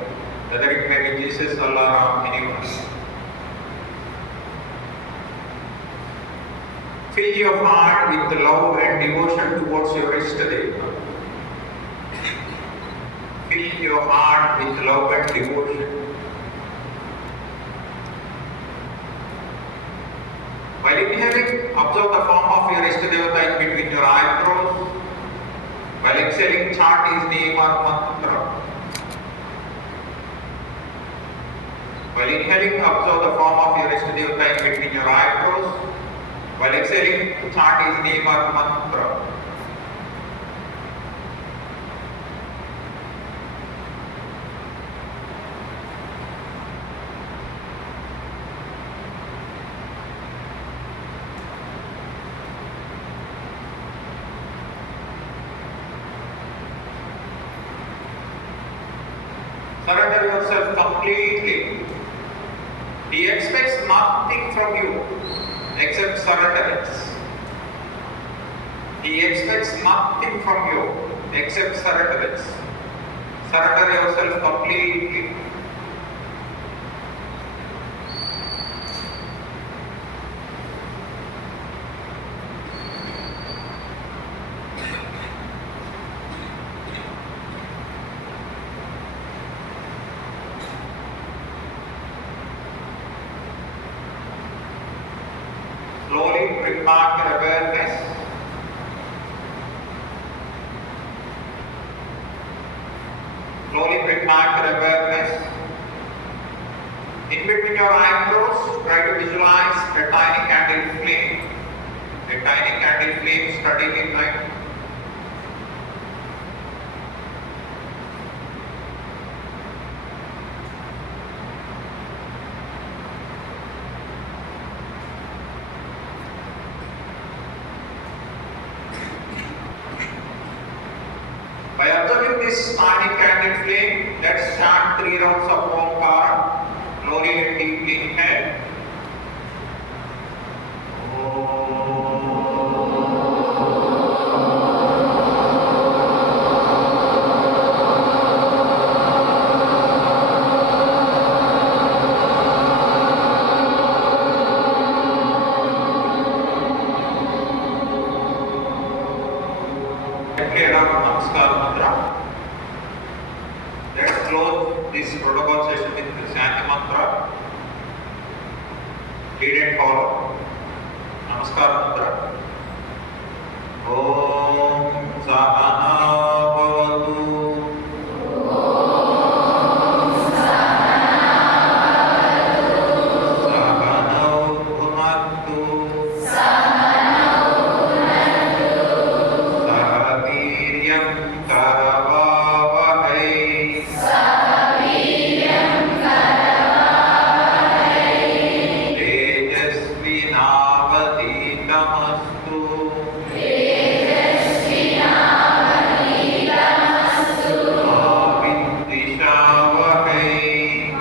whether it may be Jesus, Allah, or anyone. Fill your heart with love and devotion towards your Ishta Devata. Fill your heart with love and devotion. While inhaling, observe the form of your Ishta Devata in between your eyebrows. While exhaling, chant his name or mantra. While inhaling, observe the form of your Ishta Devata in between your eyebrows. While exhaling, chant his name or mantra. Surrender yourself completely. He expects nothing from you except surrenderance. He expects nothing from you except surrenderance. Surrender yourself completely. Slowly bring back your awareness. Slowly bring back your awareness. In between your eyebrows, try to visualize a tiny candle flame. A tiny candle flame studying in light. By observing this tiny candle flame, let's chant 3 rounds of Omkara. Slowly and deeply inhale. Clear out Namaskar mantra. Let's close this protocol session with the Shanti mantra. Lead and follow. నమస్కారం ముద్ర. ఓం సహనా భవతు. సహనౌ భునక్తు. సహ వీర్యం కరవావహై. తేజస్వినావధీతమస్తు.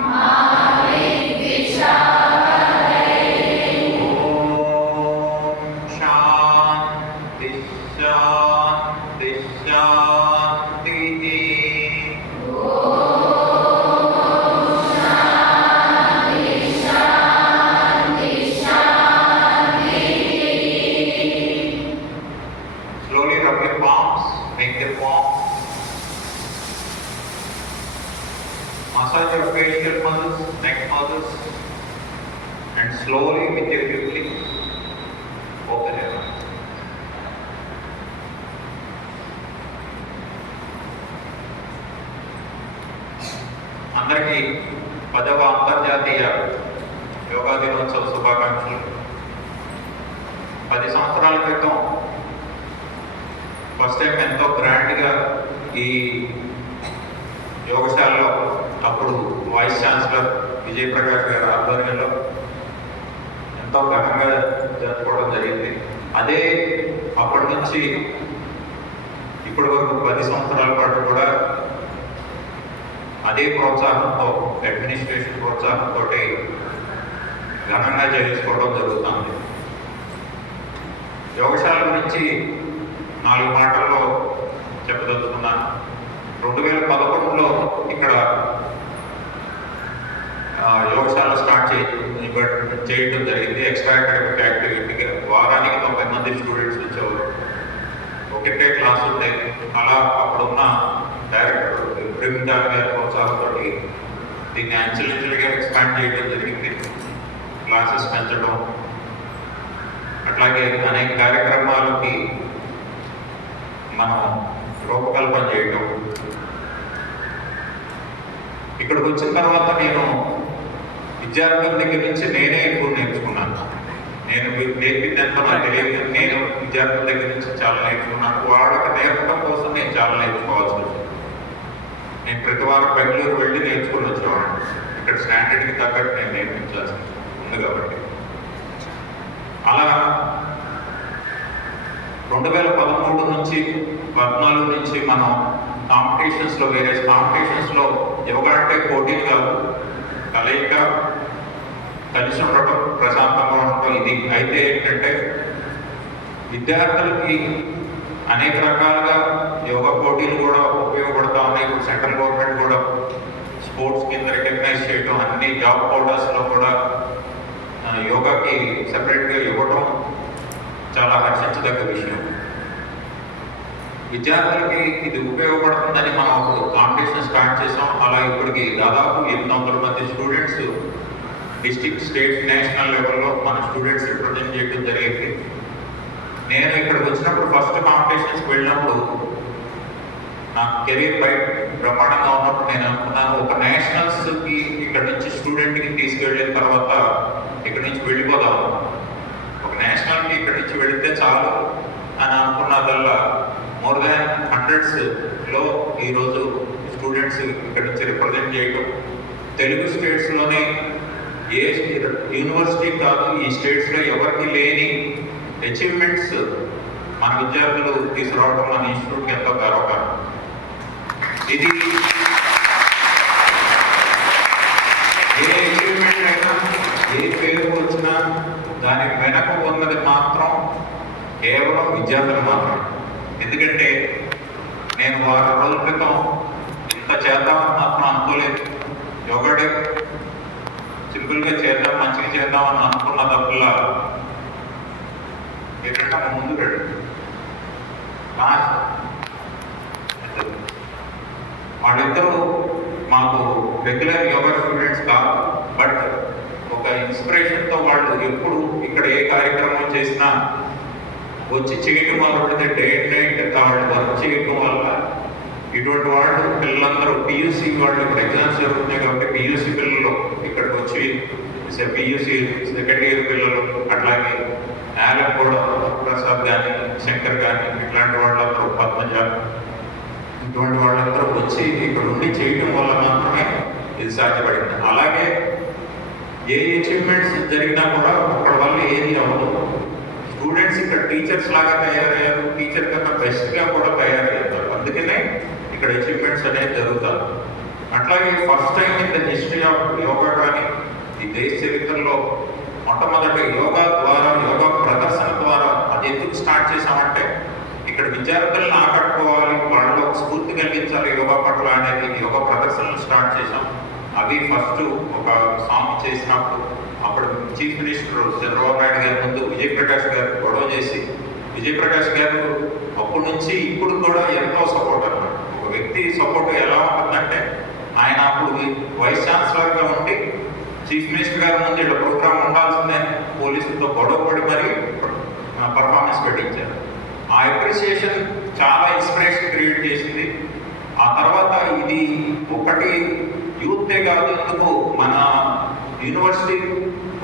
మా విద్విషావహై. ఓం శాంతి శాంతి శాంతిః. Slowly rub your palms, make them warm. Massage your facial muscles, neck muscles, and slowly with your lips, open your eyes. అందరికీ 10వ అంతర్జాతీయ యోగా దినోత్సవ శుభాకాంక్షలు. 10 సంవత్సరాల క్రితం ఫస్ట్ టైం ఎంతో గ్రాండ్గా ఈ యోగశాలలో అప్పుడు వైస్ ఛాన్సలర్ విజయప్రకాష్ గారి ఆధ్వర్యంలో ఎంతో ఘనంగా జరుపుకోవడం జరిగింది. అదే అప్పటి నుంచి ఇప్పటి వరకు 10 సంవత్సరాల పాటు కూడా అదే ప్రోత్సాహంతో, అడ్మినిస్ట్రేషన్ ప్రోత్సాహంతో ఘనంగా చేసుకోవడం జరుగుతుంది. యోగశాల గురించి 4 మాటల్లో చెప్పదలుచుకున్నాను. 2011లో ఇక్కడ యోగశాల స్టార్ట్ చేయడం జరిగింది. ఎక్స్ట్రా అకాడమిక్ యాక్టివిటీగా వారానికి 90 మంది స్టూడెంట్స్ వచ్చేవారు. ఒకటే క్లాస్ ఉంటాయి. అలా అప్పుడున్న డైరెక్టర్ ప్రేమిదాని గారి ప్రోత్సాహంతో దీన్ని అంచెలంచెలుగా ఎక్స్పాండ్ చేయడం జరిగింది. క్లాసెస్ పెంచడం, అట్లాగే అనేక కార్యక్రమాలకి మనం రూపకల్పన చేయటం. ఇక్కడికి వచ్చిన తర్వాత నేను విద్యార్థుల దగ్గర నుంచి నేనే ఎక్కువ నేర్చుకున్నాను. నేను నేర్పిందంతా నాకు తెలియదు. నేను విద్యార్థుల దగ్గర నుంచి చాలా నేర్చుకున్నాను. వాళ్ళకి నేర్పడం కోసం నేను చాలా నేర్చుకోవాల్సి వచ్చింది. నేను ప్రతి వారం బెంగళూరు వెళ్ళి నేర్చుకుని వచ్చేవాడిని. ఇక్కడ స్టాండర్డ్కి తగ్గట్టు నేను నేర్పించాల్సి ఉంది కాబట్టి. అలా 2013 నుంచి 14 నుంచి మనం కాంపిటీషన్స్లో, వేరే కాంపిటీషన్స్లో యోగా అంటే పోటీలు కాదు, కలయిక, కలిసి ఉండటం, ప్రశాంతంగా ఉండటం ఇది. అయితే ఏంటంటే విద్యార్థులకి అనేక రకాలుగా యోగా పోటీలు కూడా ఉపయోగపడతా ఉన్నాయి. ఇప్పుడు సెంట్రల్ గవర్నమెంట్ కూడా స్పోర్ట్స్ కింద రికగ్నైజ్ చేయడం, అన్ని జాబ్ కోటాస్లో కూడా యోగాకి సెపరేట్గా ఇవ్వడం చాలా హర్షించదగ్గ విషయం. విద్యార్థులకి ఇది ఉపయోగపడుతుందని మనం అప్పుడు కాంపిటీషన్ స్టార్ట్ చేసాం. అలా ఇప్పటికి దాదాపు 800 మంది స్టూడెంట్స్ డిస్ట్రిక్ట్, స్టేట్, నేషనల్ లెవెల్లో మన స్టూడెంట్స్ రిప్రజెంట్ చేయడం జరిగింది. నేను ఇక్కడికి వచ్చినప్పుడు ఫస్ట్ కాంపిటీషన్స్కి వెళ్ళినప్పుడు నా కెరీర్ బయట బ్రహ్మాండంగా ఉన్నప్పుడు నేను అనుకున్నాను, ఒక నేషనల్స్కి ఇక్కడ నుంచి స్టూడెంట్కి తీసుకెళ్ళిన తర్వాత ఇక్కడ నుంచి వెళ్ళిపోదాం, ఒక నేషనల్కి ఇక్కడ నుంచి వెళితే చాలు అని అనుకున్నదల్లా మోర్ దాన్ హండ్రెడ్స్లో ఈరోజు స్టూడెంట్స్ ఇక్కడ నుంచి రిప్రజెంట్ చేయడం. తెలుగు స్టేట్స్లోనే ఏ యూనివర్సిటీ కాదు, ఈ స్టేట్స్లో ఎవరికి లేని అచీవ్మెంట్స్ మన విద్యార్థులు తీసుకురావడం మన ఇన్స్టిట్యూట్కి ఎంతో గర్వకారణం. ఇది ఏ అచీవ్మెంట్ అయినా, ఏ పేరు వచ్చినా దానికి వెనక ఉన్నది మాత్రం కేవలం విద్యార్థులు మాత్రం. ఎందుకంటే నేను 6 రోజుల క్రితం ఇంత చేద్దామని మాత్రం అనుకోలేదు. యోగా డే సింపుల్గా చేద్దాం, మంచిగా చేద్దామని అనుకున్న తప్పులా ఏంటంటే ముందు పెడు వాళ్ళిద్దరూ మాకు రెగ్యులర్ యోగా స్టూడెంట్స్ కాదు, బట్ ఒక ఇన్స్పిరేషన్తో వాళ్ళు ఎప్పుడు ఇక్కడ ఏ కార్యక్రమం చేసినా వచ్చి చేయటం వల్ల పడితే డే అండ్ నైట్ వాళ్ళు వర్క్ చేయటం వల్ల ఇటువంటి వాళ్ళు పిల్లలందరూ పియూసీ వాళ్ళు ఇప్పుడు ఎగ్జామ్స్ జరుగుతున్నాయి కాబట్టి పియూసీ పిల్లలు ఇక్కడికి వచ్చి పియూసీ సెకండ్ ఇయర్ పిల్లలు అట్లాగే యాలక్ కూడా ప్రసాద్ కానీ శంకర్ కానీ ఇట్లాంటి వాళ్ళందరూ పద్మజ ఇటువంటి వాళ్ళందరూ వచ్చి ఇక్కడ ఉండి చేయటం వల్ల మాత్రమే ఇది సాధ్యపడింది. అలాగే ఏ అచీవ్మెంట్స్ జరిగినా కూడా ఒకళ్ళ వల్ల ఏది అవ్వదు. స్టూడెంట్స్ ఇక్కడ టీచర్స్ లాగా తయారయ్యారు, టీచర్ కన్నా బెస్ట్గా కూడా తయారయ్యారు. అందుకనే ఇక్కడ అచీవ్మెంట్స్ అనేది జరుగుతాయి. అట్లాగే first time in the history of yoga కానీ ఈ దేశ చరిత్రలో మొట్టమొదటి యోగా ద్వారా, యోగా ప్రదర్శన ద్వారా అది ఎందుకు స్టార్ట్ చేశామంటే ఇక్కడ విద్యార్థులను ఆకట్టుకోవాలి, వాళ్ళలో స్ఫూర్తి కలిగించాలి యోగా పట్ల అనేది యోగా ప్రదర్శనలు స్టార్ట్ చేశాం. అవి ఫస్ట్ ఒక సాంగ్ చేసినప్పుడు అప్పుడు చీఫ్ మినిస్టర్ చంద్రబాబు నాయుడు గారి ముందు విజయప్రకాష్ గారు గొడవ చేసి, విజయప్రకాష్ గారు అప్పటి నుంచి ఇప్పుడు కూడా ఎంతో సపోర్ట్ అన్నమాట. ఒక వ్యక్తి సపోర్ట్ ఎలా ఉంటుందంటే ఆయన అప్పుడు వైస్ ఛాన్సలర్గా ఉండి చీఫ్ మినిస్టర్ గారి ముందు ఇలా ప్రోగ్రామ్ ఉండాల్సిందే పోలీసులతో గొడవపడి మరి పర్ఫార్మెన్స్ పెట్టించారు. ఆ అప్రిసియేషన్ చాలా ఇన్స్పిరేషన్ క్రియేట్ చేసింది. ఆ తర్వాత ఇది ఒకటి యూతే కాదు, ఎందుకు మన యూనివర్సిటీ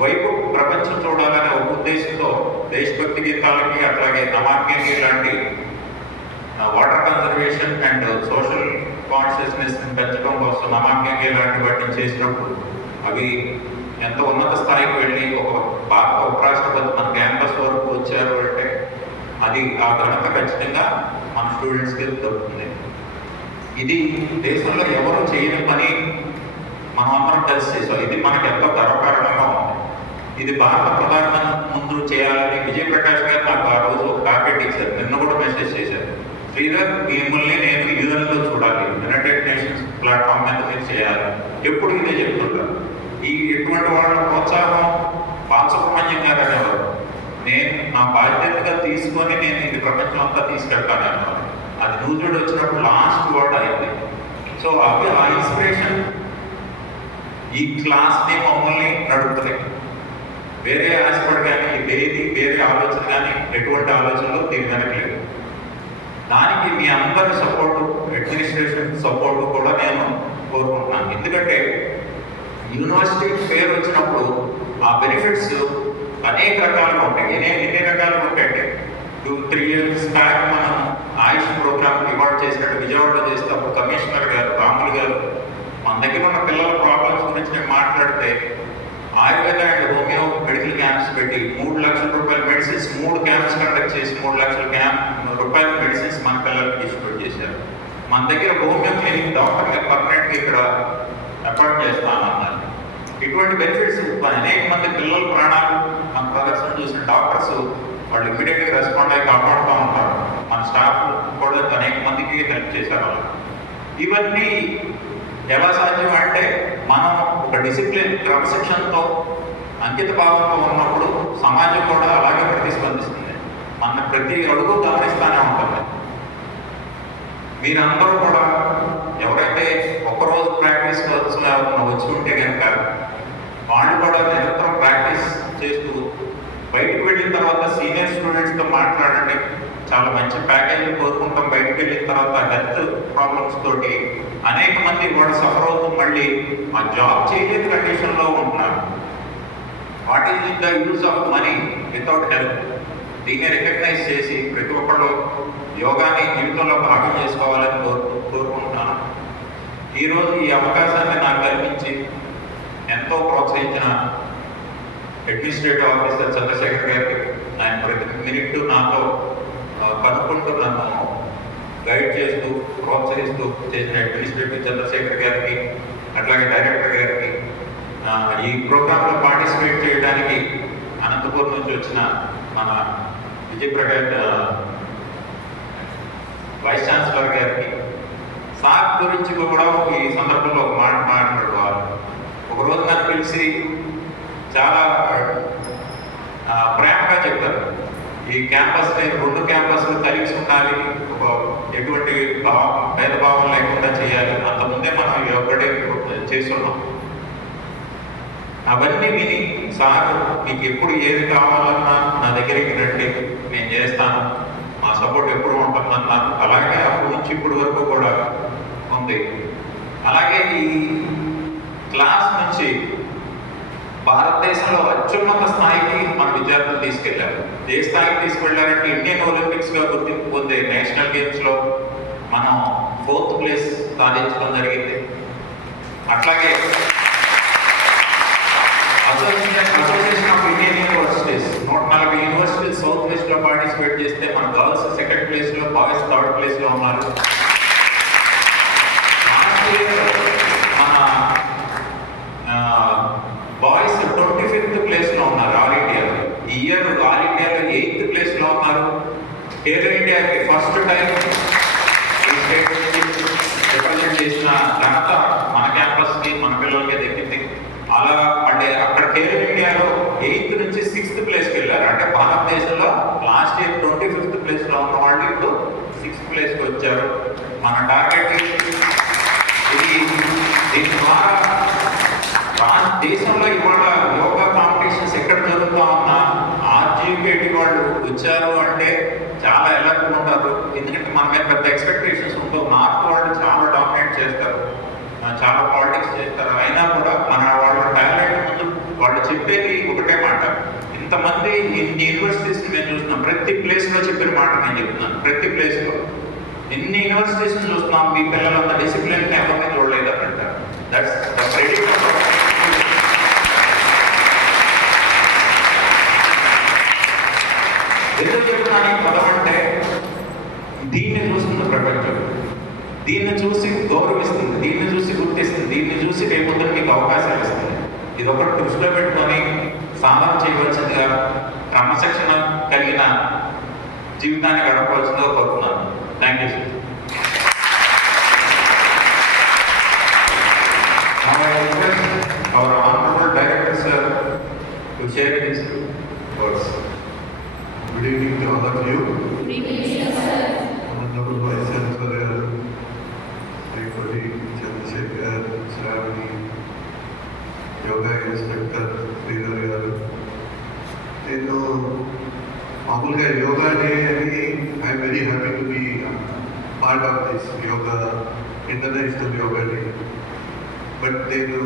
వైపు ప్రపంచం చూడాలనే ఒక ఉద్దేశంతో దేశభక్తి గీతాలకి అట్లాగే నమాజ్ఞాని లాంటి water conservation and social consciousness పెంచడం కోసం నమాజ్ఞాని లాంటి వాటిని చేసినప్పుడు అవి ఎంతో ఉన్నత స్థాయికి వెళ్ళి ఒక భారత ఉపరాష్ట్రపతి మన క్యాంపస్ వరకు వచ్చారు అంటే అది ఆ ఘనత ఖచ్చితంగా మన స్టూడెంట్స్కి దొరుకుతుంది. ఇది దేశంలో ఎవరు చేయని పని మనం అందరం కలిసి చేసాం. ఇది మనకి ఎంతో గర్వకారణంగా ఉంది. ఇది భారత ప్రధాని ముందు చేయాలని విజయప్రకాష్ గారు నాకు ఆ రోజు ఒక టార్గెట్ ఇచ్చారు. నిన్న కూడా మెసేజ్ చేశారు, శ్రీధర్ మిమ్మల్ని నేను యూఎన్లో చూడాలి, యునైటెడ్ నేషన్స్ ప్లాట్ఫామ్ మీద మీరు చేయాలి. ఎప్పుడు ఇదే చెప్తుంటారు. ఈ ఎటువంటి వాళ్ళ ప్రోత్సాహం బాలసుబ్రహ్మణ్యం గారు అనేవారు, నేను నా బాధ్యతగా తీసుకొని నేను ఇది ప్రపంచం అంతా తీసుకెళ్తాను అన్నారు. అది నూజుడు వచ్చినప్పుడు లాస్ట్ వర్డ్ అయింది. సో అవి ఆ ఇన్స్పిరేషన్ ఈ క్లాస్ని మమ్మల్ని నడుపుతున్నాయి. వేరే ఆశపడి కానీ ఇదేది వేరే ఆలోచన కానీ ఎటువంటి ఆలోచనలు దీని వెనకలేదు. దానికి మీ అందరి సపోర్టు, అడ్మినిస్ట్రేషన్ సపోర్టు కూడా నేను కోరుకుంటున్నాను. ఎందుకంటే యూనివర్సిటీ పేరు వచ్చినప్పుడు ఆ బెనిఫిట్స్ అనేక రకాలుగా ఉంటాయి. ఎన్ని రకాలుగా ఉంటాయంటే 2-3 years బ్యాక్ మనం ఆయుష్ ప్రోగ్రామ్ రివార్డ్ చేసినట్టు విజయవాడలో చేస్తే అప్పుడు కమిషనర్ గారు రాములు గారు మన దగ్గర ఉన్న పిల్లల ప్రాబ్లమ్స్ గురించి నేను మాట్లాడితే Ayurveda and homeo medical camps పెట్టి 3 లక్షల రూపాయల మెడిసిన్స్ 3 క్యాంప్స్ కండక్ట్ చేసి 3 లక్షల రూపాయల మెడిసిన్స్ మన పిల్లలకి డిస్ట్రిబ్యూట్ చేశారు. మన దగ్గర హోమియో క్లినిక్ డాక్టర్ని పర్మనెంట్గా ఇక్కడ అపాయింట్ చేస్తానన్నారు. ఇటువంటి బెనిఫిట్స్ అనేక మంది పిల్లల ప్రాణాలు మన ప్రదర్శన చూసిన డాక్టర్స్ వాళ్ళు ఇమీడియట్గా రెస్పాండ్ అయ్యి కాపాడుతూ ఉంటారు. మన స్టాఫ్ కూడా అనేక మందికి హెల్ప్ చేశారు. ఇవన్నీ ఎలా సాధ్యం అంటే మనం ఒక డిసిప్లిన్, క్రమశిక్షణతో, అంకిత భావంతో ఉన్నప్పుడు సమాజం కూడా అలాగే ప్రతిస్పందిస్తుంది. మన ప్రతి అడుగు గమనిస్తూనే ఉంటుంది. మీరందరూ కూడా ఎవరైతే ఒక్కరోజు ప్రాక్టీస్ కోర్సులో ఎవరైనా వచ్చి ఉంటే కనుక వాళ్ళు కూడా నిరంతరం ప్రాక్టీస్ చేస్తూ బయటకు వెళ్ళిన తర్వాత సీనియర్ స్టూడెంట్స్తో మాట్లాడండి. చాలా మంచి ప్యాకేజీలు కోరుకుంటాం. బయటకు వెళ్ళిన తర్వాత హెల్త్ ప్రాబ్లమ్స్ తోటి అనేక మంది వాళ్ళు సఫర్ అవుతూ మళ్ళీ ఆ జాబ్ చేయలేని కండిషన్లో ఉంటున్నారు. What is the use of money without health? దీన్ని రికగ్నైజ్ చేసి ప్రతి ఒక్కళ్ళు యోగాని జీవితంలో భాగం చేసుకోవాలని కోరుకుంటున్నాను. ఈరోజు ఈ అవకాశాన్ని నాకు కల్పించి ఎంతో ప్రోత్సహించిన అడ్మినిస్ట్రేటివ్ ఆఫీసర్ చంద్రశేఖర్ గారికి, ఆయన ప్రతి మినిట్ నాతో కనుక్కుంటూ నన్ను గైడ్ చేస్తూ ప్రోత్సహిస్తూ చేసిన అడ్మినిస్ట్రేటివ్ చంద్రశేఖర్ గారికి, అట్లాగే డైరెక్టర్ గారికి, ఈ ప్రోగ్రాంలో పార్టిసిపేట్ చేయడానికి అనంతపూర్ నుంచి వచ్చిన మన విజయప్రకాష్ వైస్ ఛాన్సలర్ గారికి, సాక్ గురించి కూడా ఈ సందర్భంలో ఒక మాట మాట్లాడేవారు. ఒకరోజు నన్ను పిలిచి చాలా ప్రేమగా చెప్పారు, ఈ క్యాంపస్ని 2 క్యాంపస్లు కలిసి ఉండాలి, ఎటువంటి భేదభావం లేకుండా చేయాలి. అంతకుముందే మనం ఒక్కడే చేస్తున్నాం. అవన్నీ విని సార్ మీకు ఎప్పుడు ఏది కావాలన్నా నా దగ్గరికి రండి, నేను చేస్తాను, మా సపోర్ట్ ఎప్పుడు ఉంటుందన్నారు. అలాగే అప్పటి నుంచి ఇప్పటి వరకు కూడా ఉంది. అలాగే ఈ క్లాస్ నుంచి భారతదేశంలో అత్యున్నత స్థాయికి మన విద్యార్థులు తీసుకెళ్లారు. ఏ స్థాయికి తీసుకెళ్లారంటే ఇండియన్ ఒలింపిక్స్ గా గుర్తింపు పొందే నేషనల్ గేమ్స్ లో మనం 4th ప్లేస్ సాధించడం జరిగింది. అట్లాగే అసోసియేషన్ ఆఫ్ ఇండియన్ యూనివర్సిటీస్ 140 యూనివర్సిటీలు సౌత్ వెస్ట్ లో పార్టిసిపేట్ చేస్తే మన గర్ల్స్ 2nd ప్లేస్ లో, బాయ్స్ 3rd ప్లేస్ లో ఉన్నారు. మన బాయ్స్ 25th ప్లేస్ లో ఉన్నారు ఆల్ ఇండియాలో. ఈ ఇయర్ ఆల్ ఇండియాలో 8th ప్లేస్ లో ఉన్నారు. ఖేలో ఇండియాకి ఫస్ట్ టైం రిప్రజెంట్ చేసిన ఘనత మన క్యాంపస్ కి, మన పిల్లలకి దక్కింది. అలా అంటే అక్కడ ఖేలో ఇండియాలో 8th నుంచి 6th ప్లేస్కి వెళ్ళారు. అంటే భారతదేశంలో లాస్ట్ ఇయర్ 25th ప్లేస్ లో ఉన్న వాళ్ళు ఇప్పుడు 6th ప్లేస్కి వచ్చారు. మన టార్గెట్ ఇది. దీని ద్వారా దేశంలో ఇవాళ యోగా కాంపిటీషన్స్ ఎక్కడ జరుగుతూ ఉన్నా ఆర్జీపేటి వాళ్ళు వచ్చారు అంటే చాలా ఎలర్ట్ ఉంటారు. ఎందుకంటే మన మీద పెద్ద ఎక్స్పెక్టేషన్స్ ఉంటావు. నార్త్ వాళ్ళు చాలా డామినేట్ చేస్తారు, చాలా పాలిటిక్స్ చేస్తారు. అయినా కూడా మన వాళ్ళ టాలెంట్ ముందు వాళ్ళు చెప్పేది ఒకటే మాట. ఇంతమంది ఇన్ని యూనివర్సిటీస్ మేము చూస్తున్నాం, ప్రతి ప్లేస్లో చెప్పిన మాట నేను చెప్తున్నాను. ప్రతి ప్లేస్లో ఎన్ని యూనివర్సిటీస్ చూస్తున్నాం, మీ పిల్లలంతా డిసిప్లిన్ ఎవరిని చూడలేదు అని అంటారు. That's the credit. ఎందుకు చెప్తున్నాను ఈ పదం అంటే, దీన్ని చూస్తుంది ప్రపంచం, దీన్ని చూసి గౌరవిస్తుంది, దీన్ని చూసి గుర్తిస్తుంది, దీన్ని చూసి రేపొద్దున మీకు అవకాశాలు ఇస్తుంది. ఇది ఒకటి దృష్టిలో పెట్టుకొని సాధన చేయవలసిందిగా, క్రమశిక్షణ కలిగిన జీవితాన్ని గడపవలసిందిగా కోరుతున్నాను. Thank you sir. Our honorable director sir to share his words. Good evening to all of you. Good evening, sir. Honorable Vice Chancellor, Srimati Chandrasekhar, Shravani, Yoga Instructor, Sridhar garu. నేను మామూలుగా యోగా డే అని I'm very happy to be part of this yoga ఇంటర్నేషనల్ yoga day. But నేను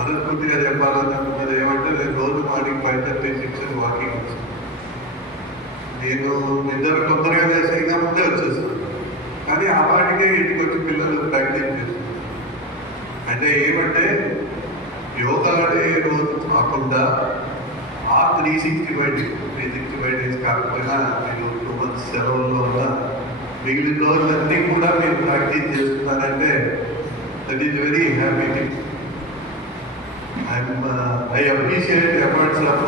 అనుకుంటుగా చెప్పాలనుకున్నది ఏమంటే, నేను రోజు మార్నింగ్ 5:36 వాకింగ్ వస్తాను. నేను నిద్ర తొందరగా చేసినా ముందే వచ్చేస్తాను, కానీ ఆ పాటికే ఇంటికి వచ్చి పిల్లలు ప్రాక్టీస్ చేస్తారు. అంటే ఏమంటే యోగా డే రోజు కాకుండా ఆ 365 డేస్ కాకపోయినా మీరు 2 months సెలవుల్లో ఉన్న మిగిలిన రోజులన్నీ కూడా మీరు ప్రాక్టీస్ చేస్తున్నారంటే that is very happy thing. I appreciate the efforts of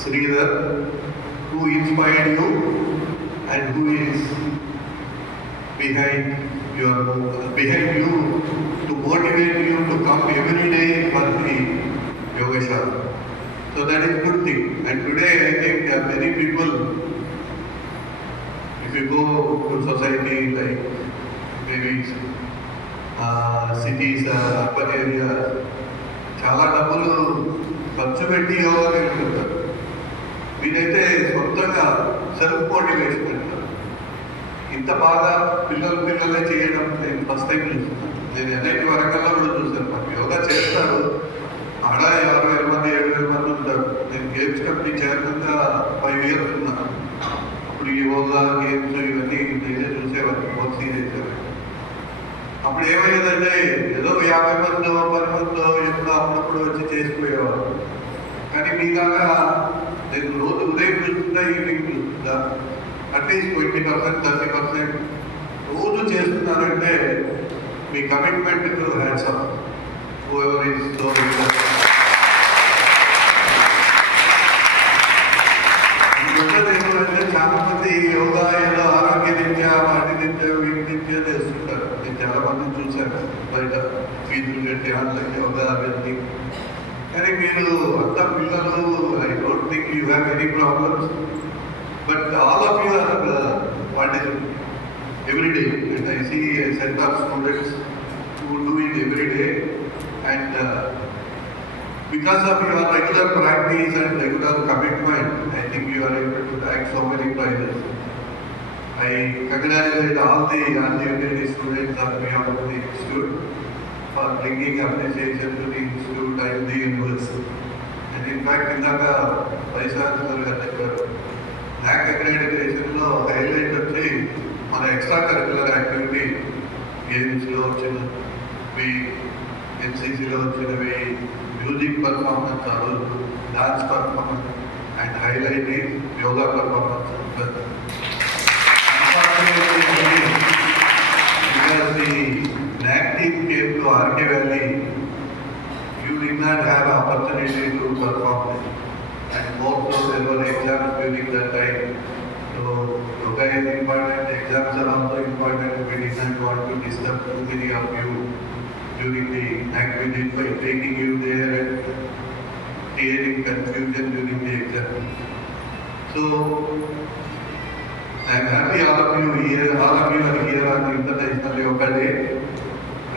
Sridhar, who inspired you and who is behind you to motivate you to come every day for the yoga shop. So that is good thing. And today I think many people, if you go to society like maybe cities, urban areas, చాలా డబ్బులు ఖర్చు పెట్టి యోగా నేర్చుకుంటారు. వీరైతే సొంతంగా self motivation అంటారు. ఇంత బాగా పిల్లలే చేయడం నేను ఫస్ట్ టైం చూస్తున్నాను. నేను ఎన్ఐటి వరకల్లా కూడా చూశాను. మాకు యోగా చేస్తారు, ఆడ 60,000 మంది 70,000 మంది ఉంటారు. నేను గేమ్స్ కమిటీ చైర్మన్గా 5 years ఉన్నాను. అప్పుడు ఈ యోగా గేమ్స్ ఇవన్నీ నేనే చూసేవాడిని, కోచింగ్ చేసేవాడిని. అప్పుడు ఏమయ్యేదంటే ఏదో 50 మందో 10 మందో ఎప్పుడు అప్పుడప్పుడు వచ్చి చేసిపోయేవారు. కానీ మీలాగా నేను రోజు ఉదయం చూస్తుందా, ఈవినింగ్ చూస్తుందా, అట్లీస్ట్ 20%, 30% రోజు చేస్తున్నారంటే మీ commitment to hands of whoever is doing that. ఏంటంటే చాలా మంది యోగా ఏదో ఆరోగ్య రీత్యా, వాటి రీత్యా, వీటి రీత్యా చేస్తుంటారు. నేను చాలా మందిని చూశాను బయట, ఫీజులు కట్టి ఆన్లైన్ యోగా అవన్నీ. కానీ మీరు అంతా పిల్లలు, I don't think you have any problems, but all of you are what is every day. And I see a set of students who do it every day, and Because of your regular practice and regular commitment, I think you are able to tag so many prizes. I congratulate all the university students on behalf of the institute for bringing appreciation to the institute and the university. And in fact, ఇందాక vice chancellor గారు చెప్పారు, NAAC అక్రెడిటేషన్లో హైలైట్ వచ్చి మన extra curricular activity గేమ్స్లో వచ్చినవి, NCCలో వచ్చినవి, music performance, dance performance and highlight yoga performance. Because the NAAC team came to RK Valley, you did not have opportunity to perform it. And more so there were exams during that time. So yoga is important, exams are also important. We did not want to disturb too many of you during the NAAC visit by taking you there and creating confusion during the exam. So I am happy all of you are here on the International Yoga Day.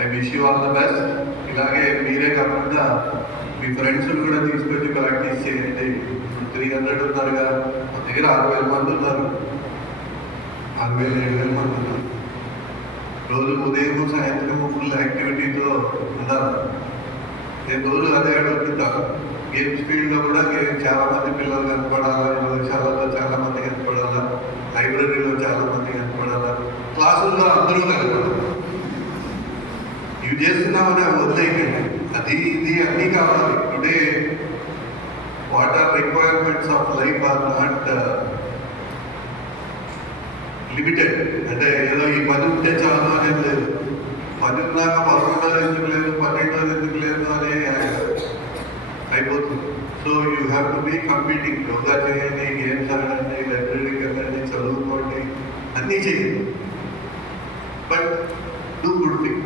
I wish you all the best. ఇలాగే మీరే కాకుండా మీ ఫ్రెండ్స్ కూడా తీసుకొచ్చి ప్రాక్టీస్ చేయండి. 300 ఉన్నారుగా, మా దగ్గర 6,000 మంది ఉన్నారు, 6,000-7,000 మంది ఉన్నారు. రోజు ఉదయం సాయంత్రం ఫుల్ యాక్టివిటీతో ఉన్నారు. నేను రోజు అదే అడుగుతుంటాను, గేమ్స్ ఫీల్డ్లో కూడా చాలా మంది పిల్లలు కనపడాలా, యోగశాలలో చాలా మంది కనపడాలా, లైబ్రరీలో చాలా మంది కనపడాలా, క్లాసుల్లో అందరూ కనపడాలి. ఇవి చేస్తున్నామని వదిలేయండి, అది ఇది అన్నీ కావాలి. Today what are requirements of life are not limited. అంటే ఏదో ఈ పని ఉంటే చాలు అనేది లేదు. పని ఉన్నాక 11 రోజులు ఎందుకు లేదు, 12 రోజులు ఎందుకు లేదు అని అయిపోతుంది. So you have to be competing. Yoga చేయండి, గేమ్స్ ఆడండి, లైబ్రరీకి వెళ్ళండి, చదువుకోండి, అన్నీ చేయండి. But do good thing.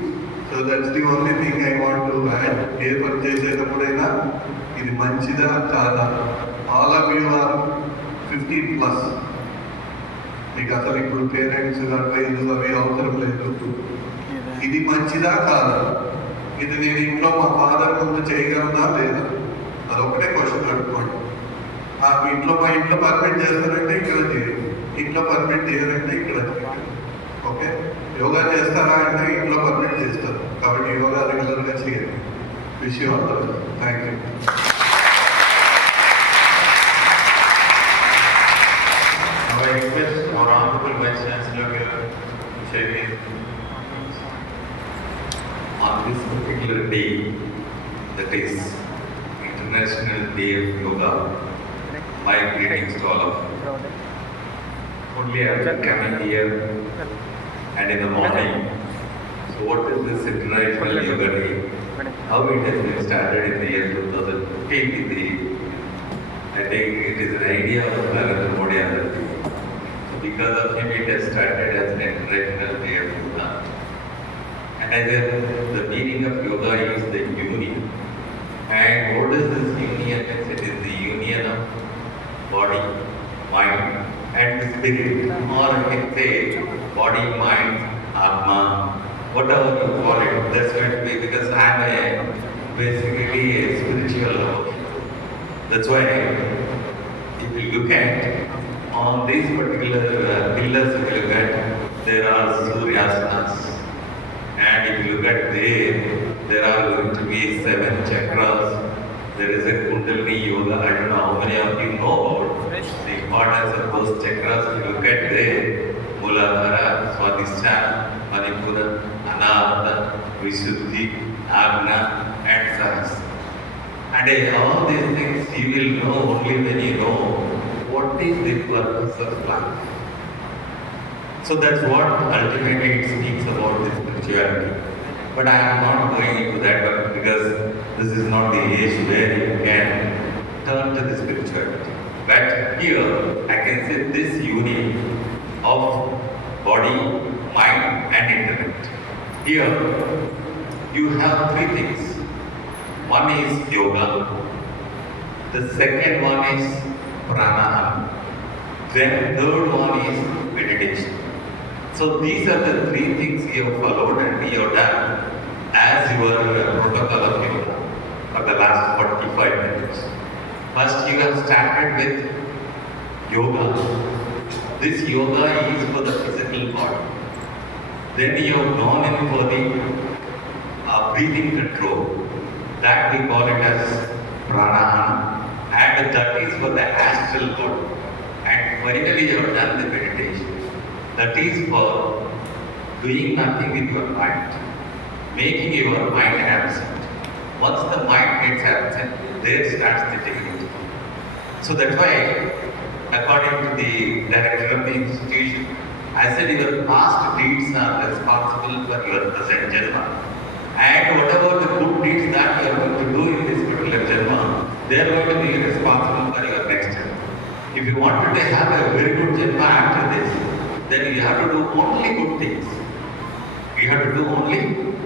So that's the only thing I want to add. ఏ పని చేసేటప్పుడైనా ఇది మంచిదా కాదా. All of you are 15+. మీకు అసలు ఇప్పుడు పేరెంట్స్ అడ్వైజ్ అవి అవసరం లేదు. ఇది మంచిదా కాదా, ఇది నేను ఇంట్లో మా ఫాదర్ ముందు చేయగలనా లేదా, అదొకటే క్వశ్చన్ అడుక్కోండి. మీ ఇంట్లో మా ఇంట్లో పర్మిట్ చేస్తారంటే ఇక్కడ చేయండి, ఇంట్లో పర్మిట్ చేయాలంటే ఇక్కడ చేయండి. ఓకే, యోగా చేస్తారా అంటే ఇంట్లో పర్మిట్ చేస్తారు, కాబట్టి యోగా రెగ్యులర్గా చేయండి. విషయం అందరూ thank you. I request our Honorable Vice Chancellor here to share his On this particular day, that is International Day of Yoga, my greetings to all of you. Only after coming here and in the morning, so what is this International Yoga Day? How it has been started in the year 2015 I think it is an idea of Narendra Modi. So because of him, it has started as an International Day of Yoga. And as the meaning of yoga is the union. And what is this union? It is the union of body, mind, and spirit. Or I can say body, mind, Atma, whatever you call it. That's going to be, because I am basically a spiritual lover. That's why if you look at on these particular pillars, if you look at, there are Suryasanas. And if you look at there are going to be 7 chakras. There is a Kundalini Yoga. I don't know how many of you know about the importance of those chakras. If you look at there, Muladhara, Swadhisthana, Manipura, Anahata, Visuddhi, Agna, and Sahasrara. And all these things you will know only when you know what is the purpose of life. So that's what ultimately it speaks about the spirituality. But I am not going into that because this is not the age where you can turn to the spirituality. But here I can say this union of body, mind and intellect. Here you have 3 things. One is yoga, the second one is pranayama, then third one is meditation. So these are the 3 things you have followed and you have done as your protocol of yoga. for the last 45 minutes. First, you have started with yoga. This yoga is for the physical body. Then you have gone in for the breathing control. That we call it as pranayama, and that is for the astral body. And finally, you have done the meditation. That is for doing nothing with your mind, making your mind absent. Once the mind gets absent, there starts the dignity. So that's why, according to the director of the institution, I said your past deeds are responsible for your present Janma. And whatever the good deeds that you are going to do in this particular Janma, they are going to be responsible for your next Janma. If you wanted to have a very good Janma after this, then you have to do only good things. You have to do only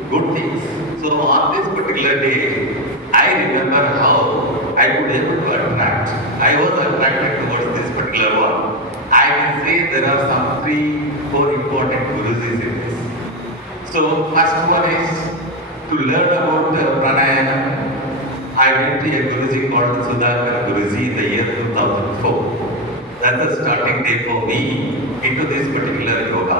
good things. So on this particular day, I remember how I could able to attract. I was attracted towards this particular one. I can say there are some 3-4 important gurus in this. So first one is to learn about pranayama. I went to a Guruji called Sudhakar Guruji in the year 2004. That's the starting day for me into this particular yoga.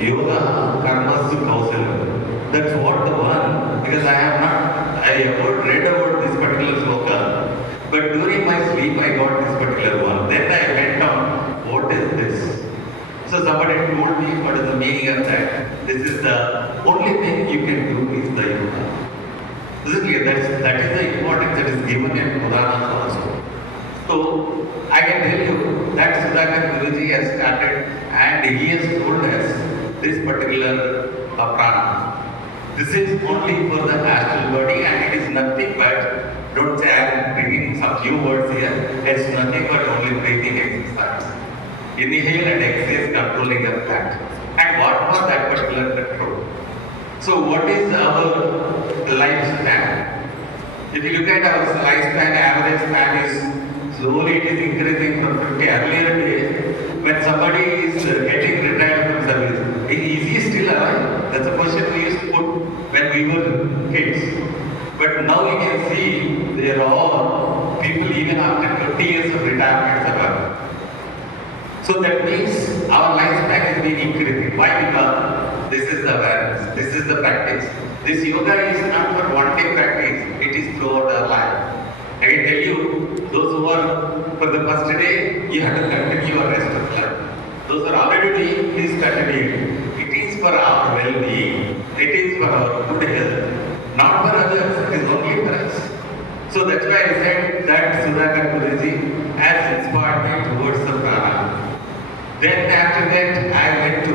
Yoga karmasu kausalam. That's what the one, because I have read about this particular sloka, but during my sleep I got this particular one. Then I went on, what is this? So somebody told me what is the meaning of that. This is the only thing you can do is the yoga. Basically, that is the importance that is given in Puranas also. So I can tell you that Sudhakar Guruji has started and he has told us this particular prana. This is only for the astral body and it is nothing but, don't say I am bringing some few words here, it's nothing but only breathing exercise. Inhale and exhale controlling the flat. And what was that particular control? So what is our lifespan? If you look at our lifespan, average span is slowly it is increasing from 50. Earlier days, when somebody is getting retired from service, is he still alive? That's a question we used to put when we were kids. But now you can see there are people even after 20 years of retirement alive. So that means our lifespan is being increasing. Why? Because this is the awareness, this is the practice. This yoga is not for one day practice, it is throughout our life. I can tell you, those who are for the first day, you have to continue your rest of life. Those who are already doing, please continue. It is for our well-being, it is for our good health, not for others, it is only for us. So that's why I said that Sudhakar Guruji has inspired me towards the prana. Then after that, I went to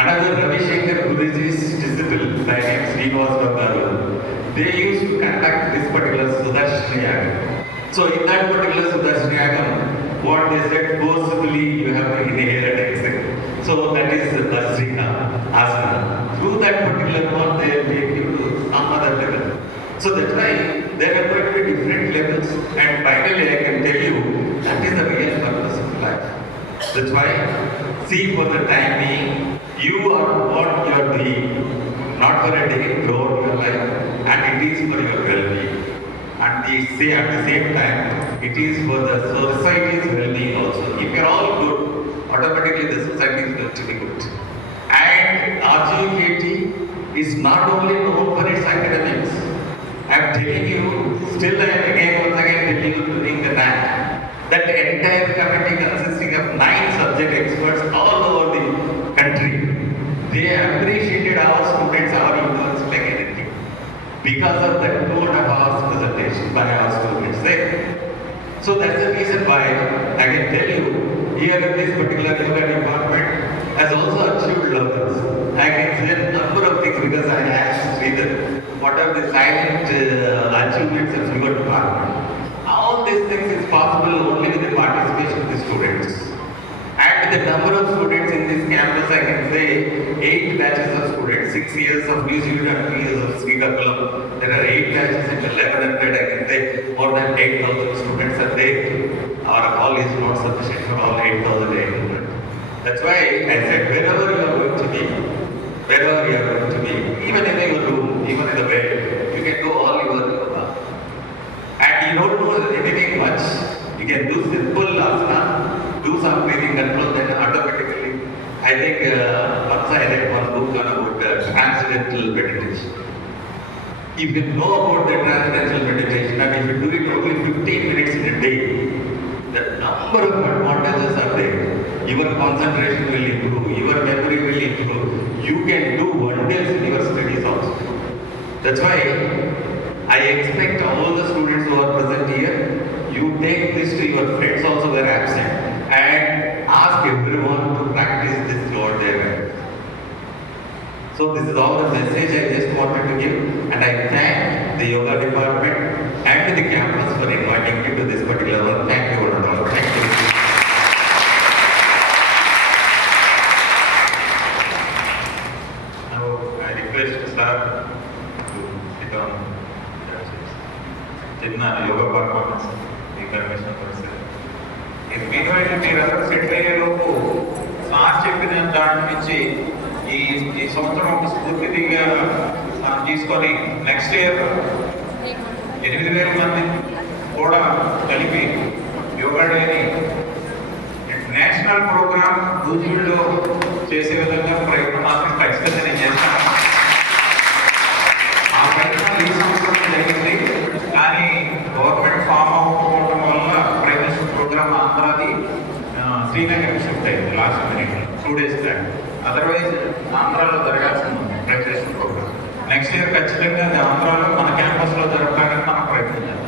another Ravi Shankar Guruji's disciple by name Srinivas Bagaru. They used to conduct this particular Sudarshana Yaga. So in that particular Sudarshana Yaga, what they said, forcibly you have to inhale and exhale. So that is the Bhastrika Asana. Through that particular one, they take you to some other level. So that's why there are going to be different levels. And finally, I can tell you, that is the real purpose of life. That's why, see, for the time being, you are what you are being, not for a day throughout your life, and it is for your well-being. And they say at the same time, it is for the society's well-being also. If you are all good, automatically the society is going to be good. And RGUKT is not only known for its academics. I am telling you, still I am again once again telling you during the night, that entire committee consisting of 9 subject experts all over the country, they appreciated our students, our university like anything. Because of that 2.5 hours presentation by our students there. So that's the reason why I can tell you, here in this particular yoga department has also achieved levels. I can say a number of things because I asked Sridhar, what are the silent achievements of your department? All these things is possible only with the participation of the students. And with the number of students in this campus, I can say 8 batches of students, 6 years of New Zealand and 3 years of Srikakulam. There are 8 batches and 1100, I can say more than 8,000 students are there. Our hall is not sufficient for all 8,800. That's why I said wherever you are going to be, even in your room, even in the bed, you can do all your yoga. And you don't know anything much. You can do simple asana, do some breathing control, then automatically. I think once I read one book about transcendental meditation. If you know about the transcendental meditation, and if you do it only 15 minutes in a day, the number of advantages are there. Your concentration will improve, your memory will improve. You can do wonders in your studies also. That's why I expect all the students who are present here, you take this to your friends also who are absent and ask everyone to practice this throughout their life. So this is all the message I just wanted to give, and I thank the yoga department and the campus for inviting me to this particular one. Thank you one and all. Thank you. Now I request sir to sit on చిన్న యోగా పర్ఫార్మెన్స్ మీ పర్మిషన్ పరిస్థితి మీరందరూ సెటిల్ అయ్యేలోపు సార్ చెప్పిన దాని నుంచి ఈ సంవత్సరం ఒక స్ఫూర్తిగా మనం తీసుకొని నెక్స్ట్ ఇయర్ 8,000 మంది కూడా కలిపి యోగా డేని నేషనల్ ప్రోగ్రామ్ నూజివీడులో చేసే విధంగా ప్రయత్నం మాత్రం ఖచ్చితంగా నేను చేస్తాను. ఆ ప్రయత్నం ఈ సంవత్సరం జరిగింది, కానీ గవర్నమెంట్ ఫామ్ అవ్వకపోవడం వల్ల ప్రైవేట్ ప్రోగ్రామ్ ఆంధ్రాది శ్రీనగర్ షిఫ్ట్ అయింది last minute 2 days back. Otherwise ఆంధ్రాలో జరగాల్సింది ఉంది ప్రిపరేషన్ ప్రోగ్రామ్. నెక్స్ట్ ఇయర్ ఖచ్చితంగా అది ఆంధ్రాలో మన క్యాంపస్లో జరగడానికి మనం ప్రయత్నం చేద్దాం.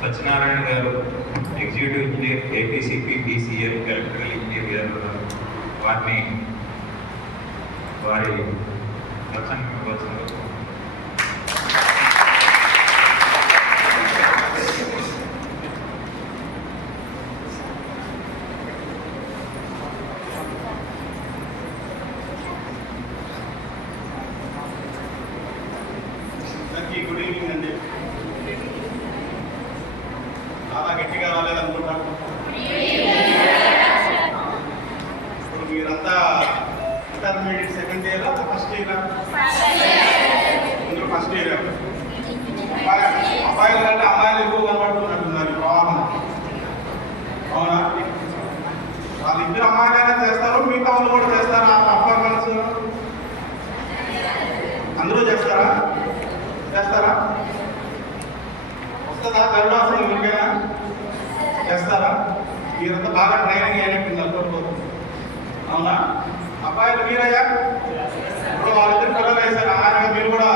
సత్యనారాయణ గారు ఎగ్జిక్యూటివ్ ఇంజనీర్ ఏపీసీపీ బీసీఎల్ ఎలక్ట్రికల్ ఇంజనీర్ గారు ఉన్నారు. వారి ప్రసంగం ఇవ్వాల్సిందిగా గుడ్ ఈవినింగ్ అండి. చాలా గట్టిగా రాలేదనుకుంటా. ఇప్పుడు మీరంతా intermediate second year first year అందరూ ఫస్ట్ ఇయర్. అబ్బాయిల కంటే అమ్మాయిలు ఎక్కువ కనబడుతున్నట్టున్నారు ప్రవాహం. అవునా? వాళ్ళిద్దరు అమ్మాయిలైనా చేస్తారు, మిగతా వాళ్ళు కూడా చేస్తారా? పర్ఫార్మెన్స్ అందరూ చేస్తారా? వస్తుందా? గరుడాసనం ఎవరికైనా చేస్తారా? మీరంతా బాగా ట్రైనింగ్ అయినట్టుంది అనుకోకపోతే. అవునా? అబ్బాయిలు మీరయ్యా ఇప్పుడు వాళ్ళిద్దరు పిల్లలు వేశారు. అలాగే మీరు కూడా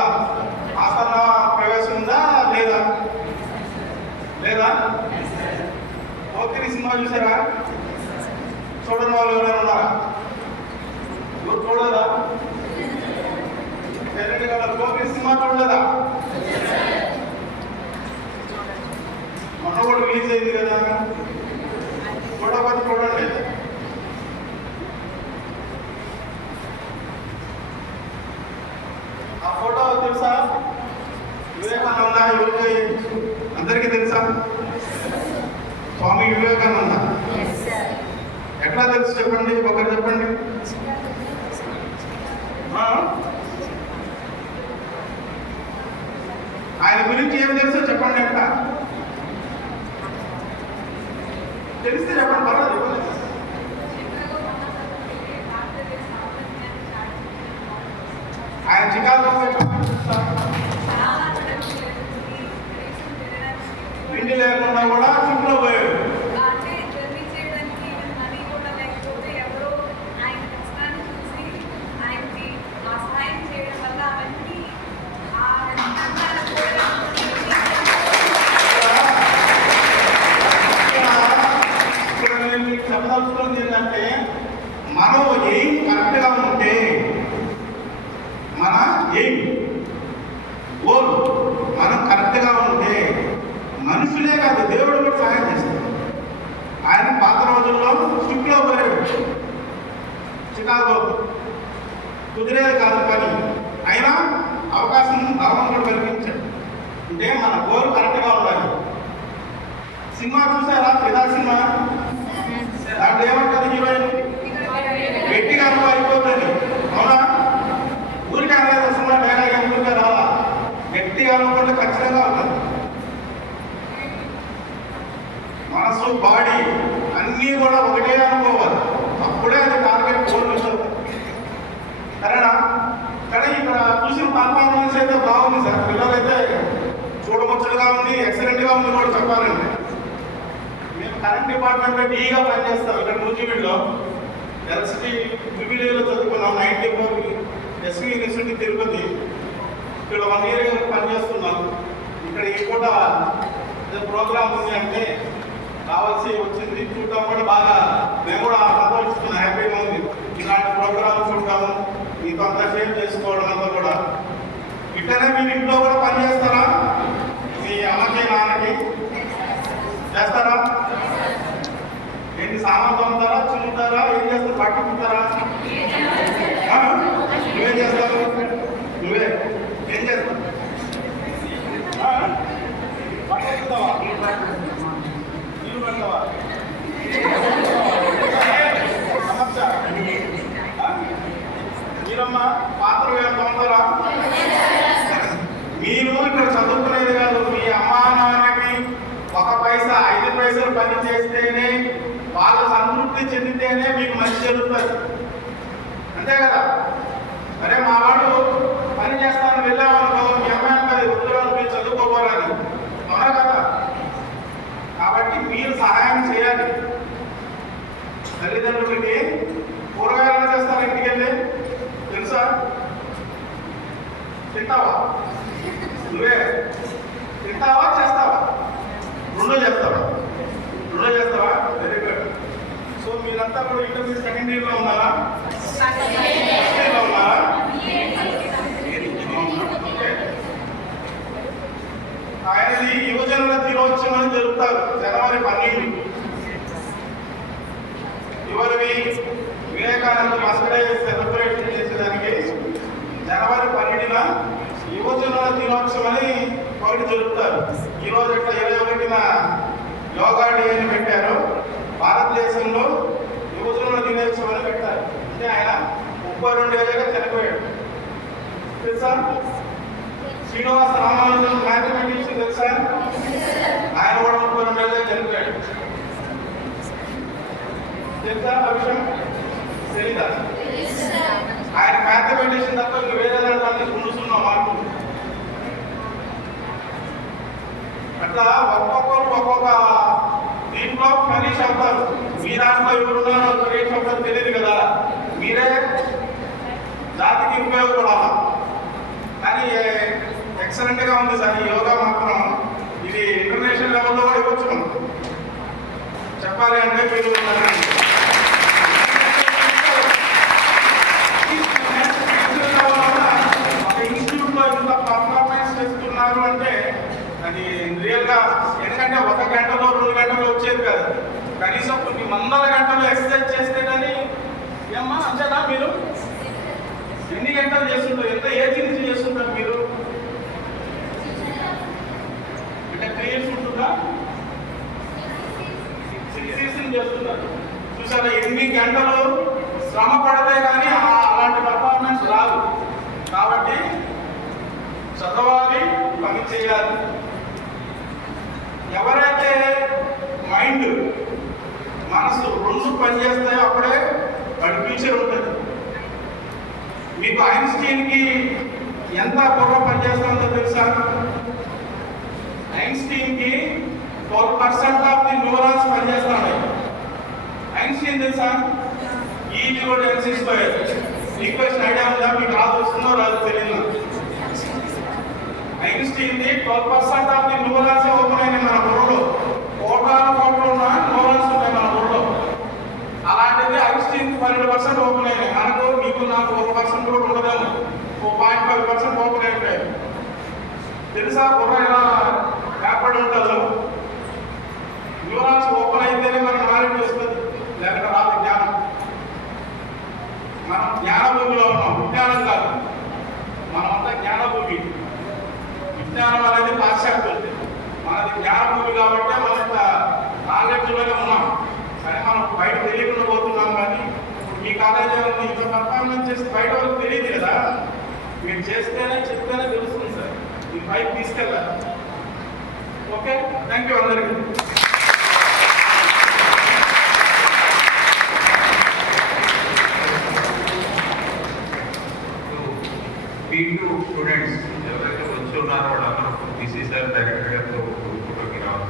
ఆసన ప్రవేశం ఉందా లేదా? లేదా? ఓకే, సినిమా చూసారా? చూడని వాళ్ళు ఎవరైనా ఉన్నారా? ఎవరు చూడలేదా? కోకిరి సినిమా చూడలేదా? మొన్న కూడా రిలీజ్ అయింది కదా. చూడకపోతే చూడండి. ఆ ఫోటో తెలుసా? వివేకానంద అందరికీ తెలుసా? స్వామి వివేకానంద ఎట్లా తెలుసు చెప్పండి, ఒకరు చెప్పండి. ఆయన గురించి ఏం తెలుసో చెప్పండి. అంట తెలిస్తే చెప్పండి, పర్వాలేదు. ఆయన చికాగో ఇంటి లేకుండా కూడా షిప్లో పోయాడు. చెప్పదలుచుకున్నది ఏంటంటే, మనం ఎయిమ్ కరెక్ట్గా ఉంటే, మన ఎయిమ్ గోల్ మనం కరెక్ట్గా ఉంటే మనుషులే కాదు దేవుడు కూడా సహాయం చేస్తాడు. ఆయన పాత రోజుల్లో షిప్లో పోయాడు, చికాగో కుదిరేది కాదు పని, అయినా అవకాశం భగవంతుడు కల్పించాడు. అంటే మన గోల్ కరెక్ట్గా ఉండాలి. సినిమా చూసారా? ఫిదా సినిమా. దాంట్లో ఏమంటారు హీరోయిన్? గట్టిగా అనుభవం అయిపోతుంది. అవునా? ఊరికే అనేది వస్తున్నా డైలాగ్ ఊరికే రాలా. గట్టిగా అనుకుంటే ఖచ్చితంగా ఉంటుంది. మనసు, బాడీ అన్నీ కూడా ఒకటే అనుకోవాలి. అప్పుడే అది టార్గెట్ గోల్ అవుతుంది. సరేనా? కానీ ఇక్కడ చూసిన పర్ఫార్మెన్స్ అయితే బాగుంది సార్. పిల్లలైతే చూడముచ్చటగా ఉంది, ఎక్సలెంట్గా ఉంది కూడా చెప్పాలంటే. మేము కరెంట్ డిపార్ట్మెంట్లో డీగా పనిచేస్తాం. ఇక్కడ నూజివీడులో ఎలక్ట్రిసిటీ ట్రిబుల్ చదువుకున్నాం. 94 ఎస్వి యూనివర్సిటీ తిరుపతి. ఇక్కడ 1 year పనిచేస్తున్నాం. ఇక్కడ ఈ పూట ప్రోగ్రామ్ ఉంది అంటే రావాల్సి వచ్చింది. చూడటం కూడా బాగా మేము కూడా సంతోషిస్తున్నాం, హ్యాపీగా ఉంది. ఇలాంటి ప్రోగ్రామ్ చూడటము, మీతో అంతా షేర్ చేసుకోవడం అంతా కూడా. ఇట్లనే మీరు ఇంట్లో కూడా పని చేస్తారా? మీ అమ్మకి నాన్నకి చేస్తారా? ఏంటి సామాన్ తొమ్ముతారా, చుంటారా, ఏం చేస్తారు? పట్టుకుంటారా? నువ్వేం చేస్తావు? నువ్వే ఏం చేస్తావు? పట్టుకుంటావా? నీళ్ళు పెడతావా? మీరమ్మా పాత్రలు ఏం తొమ్ముతారా? మీరు ఇక్కడ చదువుకునేది కాదు, మీ అమ్మా నాన్నకి 1 పైసా 5 పైసలు పని చేస్తేనే, వాళ్ళు సంతృప్తి చెందితేనే మీకు మంచి జరుగుతుంది. అంతే కదా? అరే మా వాడు పని చేస్తాను వెళ్ళామనుకో, మీ అమ్మాయి ఉద్యోగం మీరు చదువుకోపోరాని. అవునా కదా? కాబట్టి మీరు సహాయం చేయాలి. తల్లిదండ్రులకి కూరగాయలు చేస్తారు ఇంటికి వెళ్ళి, తెలుసా? తింటావా? నువ్వే తింటావా చేస్తావా? రెండో చేస్తావా? Very good. సో మీరంతా కూడా ఇంటర్మీడియట్ సెకండ్ ఇయర్లో ఉన్నారా? ఫస్ట్ ఇయర్లో ఉన్నారా? ఆయనది యువజనుల దినోత్సవం అని జరుపుతారు జనవరి 12. ఎవరివి? వివేకానంద బర్త్డే సెలబ్రేషన్ చేసేదానికి జనవరి 12న యువజనుల దినోత్సవం అని ఒకటి జరుపుతారు. ఈరోజు ఇట్లా 21న యోగా డే అని పెట్టారు. భారతదేశంలో యువజనుల దినోత్సవం అని పెట్టారు. అంటే ఆయన 32 ఏళ్ళగా చనిపోయాడు. తెలుసా? శ్రీనివాస రామానుజన్ మ్యాథమెటిక్స్ తెలుసా? ఆయన కూడా 32 ఏళ్ళగా చనిపోయాడు. తెలుసా ఆ విషయం? తెలీదా? ఆయన మ్యాథమెటిక్స్ తప్ప ఇంక వేరే దాంట్లో గుండుస్తున్న మార్పు. అట్లా ఒక్కొక్కరు ఒక్కొక్క దీంట్లో ఫనీష్ అవుతారు. మీ దాంట్లో ఎవరున్నారో ఫనీష్ అవుతారు తెలియదు కదా. మీరే జాతికి ఉపయోగపడాలా. కానీ ఎక్సలెంట్గా ఉంది సార్ ఈ యోగా మాత్రం. ఇది ఇంటర్నేషనల్ లెవెల్లో కూడా ఇవ్వచ్చు మనం. చెప్పాలి అంటే మీరు ఒక ఇన్స్టిట్యూట్లో ఇంత పర్ఫార్మెన్స్ చేస్తున్నారు అంటే అది రియల్గా. ఎందుకంటే 1 గంటలో 2 గంటలో వచ్చేది కాదు. కనీసం కొన్ని వందల గంటలు ఎక్సర్సైజ్ చేస్తే కానీ ఏమ్మా అంతేనా? మీరు ఎన్ని గంటలు చేస్తుంటారు? ఎంత ఏజ్ నుంచి చేస్తుంటారు మీరు? అంటే 3 years ఉంటుందా? 6 years చేస్తున్నారు. చూసారా? 8 గంటలు శ్రమ పడితే కానీ అలాంటి పర్ఫార్మెన్స్ రాదు. కాబట్టి చదవాలి, పని చేయాలి. ఎవరైతే మైండ్ మనసు 2 పనిచేస్తాయో అప్పుడే వాడి ఫ్యూచర్ ఉంటుంది. మీకు ఐన్స్టీన్కి ఎంత బుర్ర పనిచేస్తుందో తెలుసా? ఐన్స్టీన్కి 12% ఆఫ్ ది న్యూరాన్స్ పనిచేస్తున్నాయి. ఐన్స్టీన్ తెలుసా? E=mc². ఈక్వేషన్ ఐడియా ఉందా? మీకు రాదు, వస్తుందో రాదు తెలియదు. ఐన్స్టీన్ది 12% ఆఫ్ ది న్యూరాన్స్ ఓపెన్ అయినాయి మన బుర్రలో. కోట్లు ఉన్న న్యూరాన్స్ ఉంటాయి మన బుర్రలో. అలాంటిది ఐన్స్టీన్ 12% ఓపెన్ అయినాయి. మనకు మీకు నాకు 1% కూడా ఉండదేమో. 0.5% ఓపెన్ అయిపోయాయి. తెలుసా బుర్ర ఎలా ఏర్పడి ఉంటుందో? న్యూరాన్స్ ఓపెన్ అయితేనే మనకు నాలెడ్జ్ వస్తుంది, లేకపోతే రాదు జ్ఞానం. మనం జ్ఞానభూమిలో ఉన్నాం, విజ్ఞానం కాదు. మనమంతా జ్ఞానభూమి. విజ్ఞానం అనేది పాశ్చాత్యులు, మనది జ్ఞానభూమి కాబట్టి మనంత నాలెడ్జ్లోనే ఉన్నాం. సరే మనం బయట తెలియకుండా పోతున్నాం. కానీ మీ కాలేజీ ఇంత పర్ఫార్మెన్స్ చేసి బయట వాళ్ళకి తెలియదు కదా. మీరు చేస్తేనే చెప్తేనే తెలుస్తుంది సార్. మీ బయట తీసుకెళ్ళాలి. ఓకే, థ్యాంక్ యూ అందరికీ. P2 స్టూడెంట్స్ ఎవరైతే వచ్చి ఉన్నారో వాళ్ళందరూ పీసీ సార్ డైరెక్టర్ గారితో ఫోటోకి రావాలి.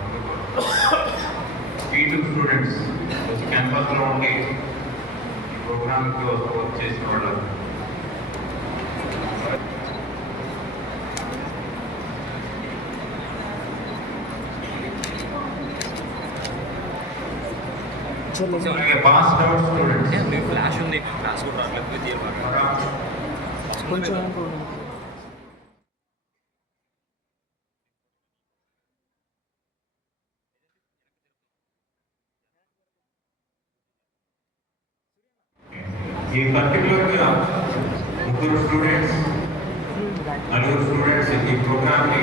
P2 స్టూడెంట్స్ వచ్చి క్యాంపస్లో ఉండి ఈ ప్రోగ్రామ్కి వర్క్ చేసిన వాళ్ళు. పాస్డ్ అవుట్ స్టూడెంట్స్ ఫ్లాష్ ఉంది, క్లాస్ కూడా కొంచెం ఈ పర్టికులర్గా 3 స్టూడెంట్స్, 4 స్టూడెంట్స్ ఈ ప్రోగ్రామ్ని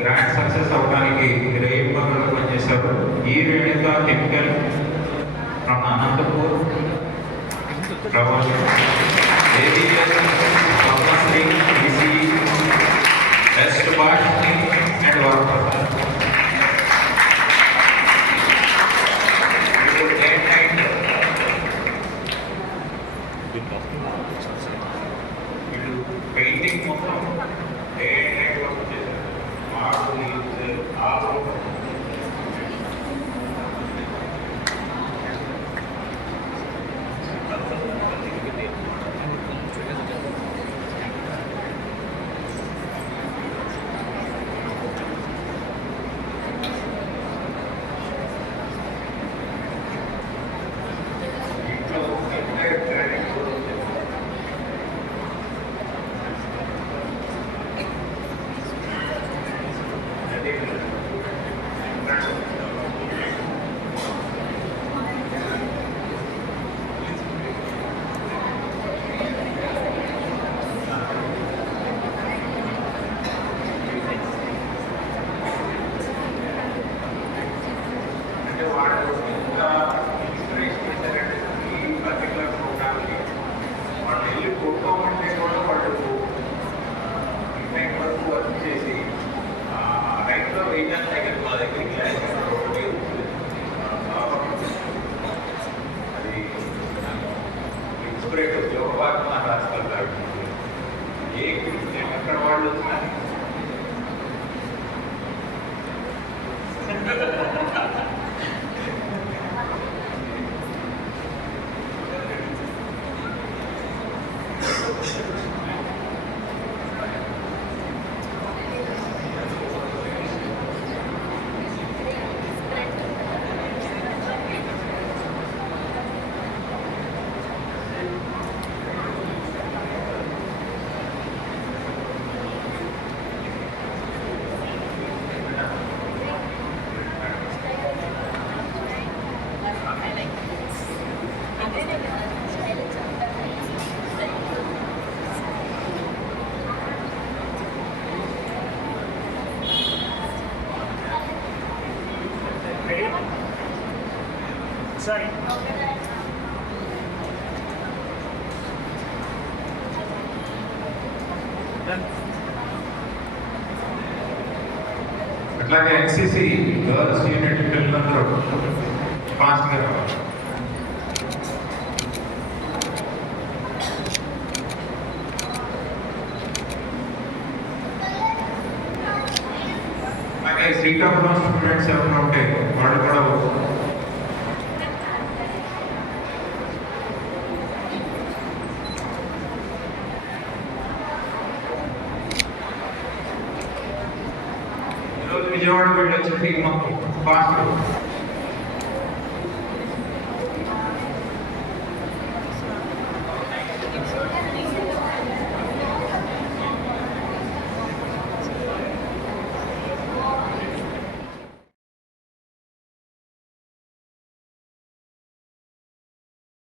గ్రాండ్ సక్సెస్ అవ్వడానికి మీరు ఏ ప్రోగ్రాంలో పనిచేశారు? ఈ రేణుకా కెమికల్ ఫ్రమ్ అనంతపూర్, బెస్ట్ భాషని అండ్ వర్క్ పెయింటింగ్ మొత్తం డే నైట్ వర్క్ చేశారు. ఏ క్రిస్టియన్ అక్కడ వాళ్ళు వచ్చినారు Sorry. అట్లాగే ఎన్సీసీ గర్ల్స్ యూనిట్ పిల్లలందరూ ఫాస్ట్గా రావాలి. అలాగే శ్రీకాకుళం స్టూడెంట్స్ ఎవరైనా ఉంటే వాళ్ళు కూడా ఈరోజు విజయవాడ వెళ్ళొచ్చింది మాకు ఫాస్ట్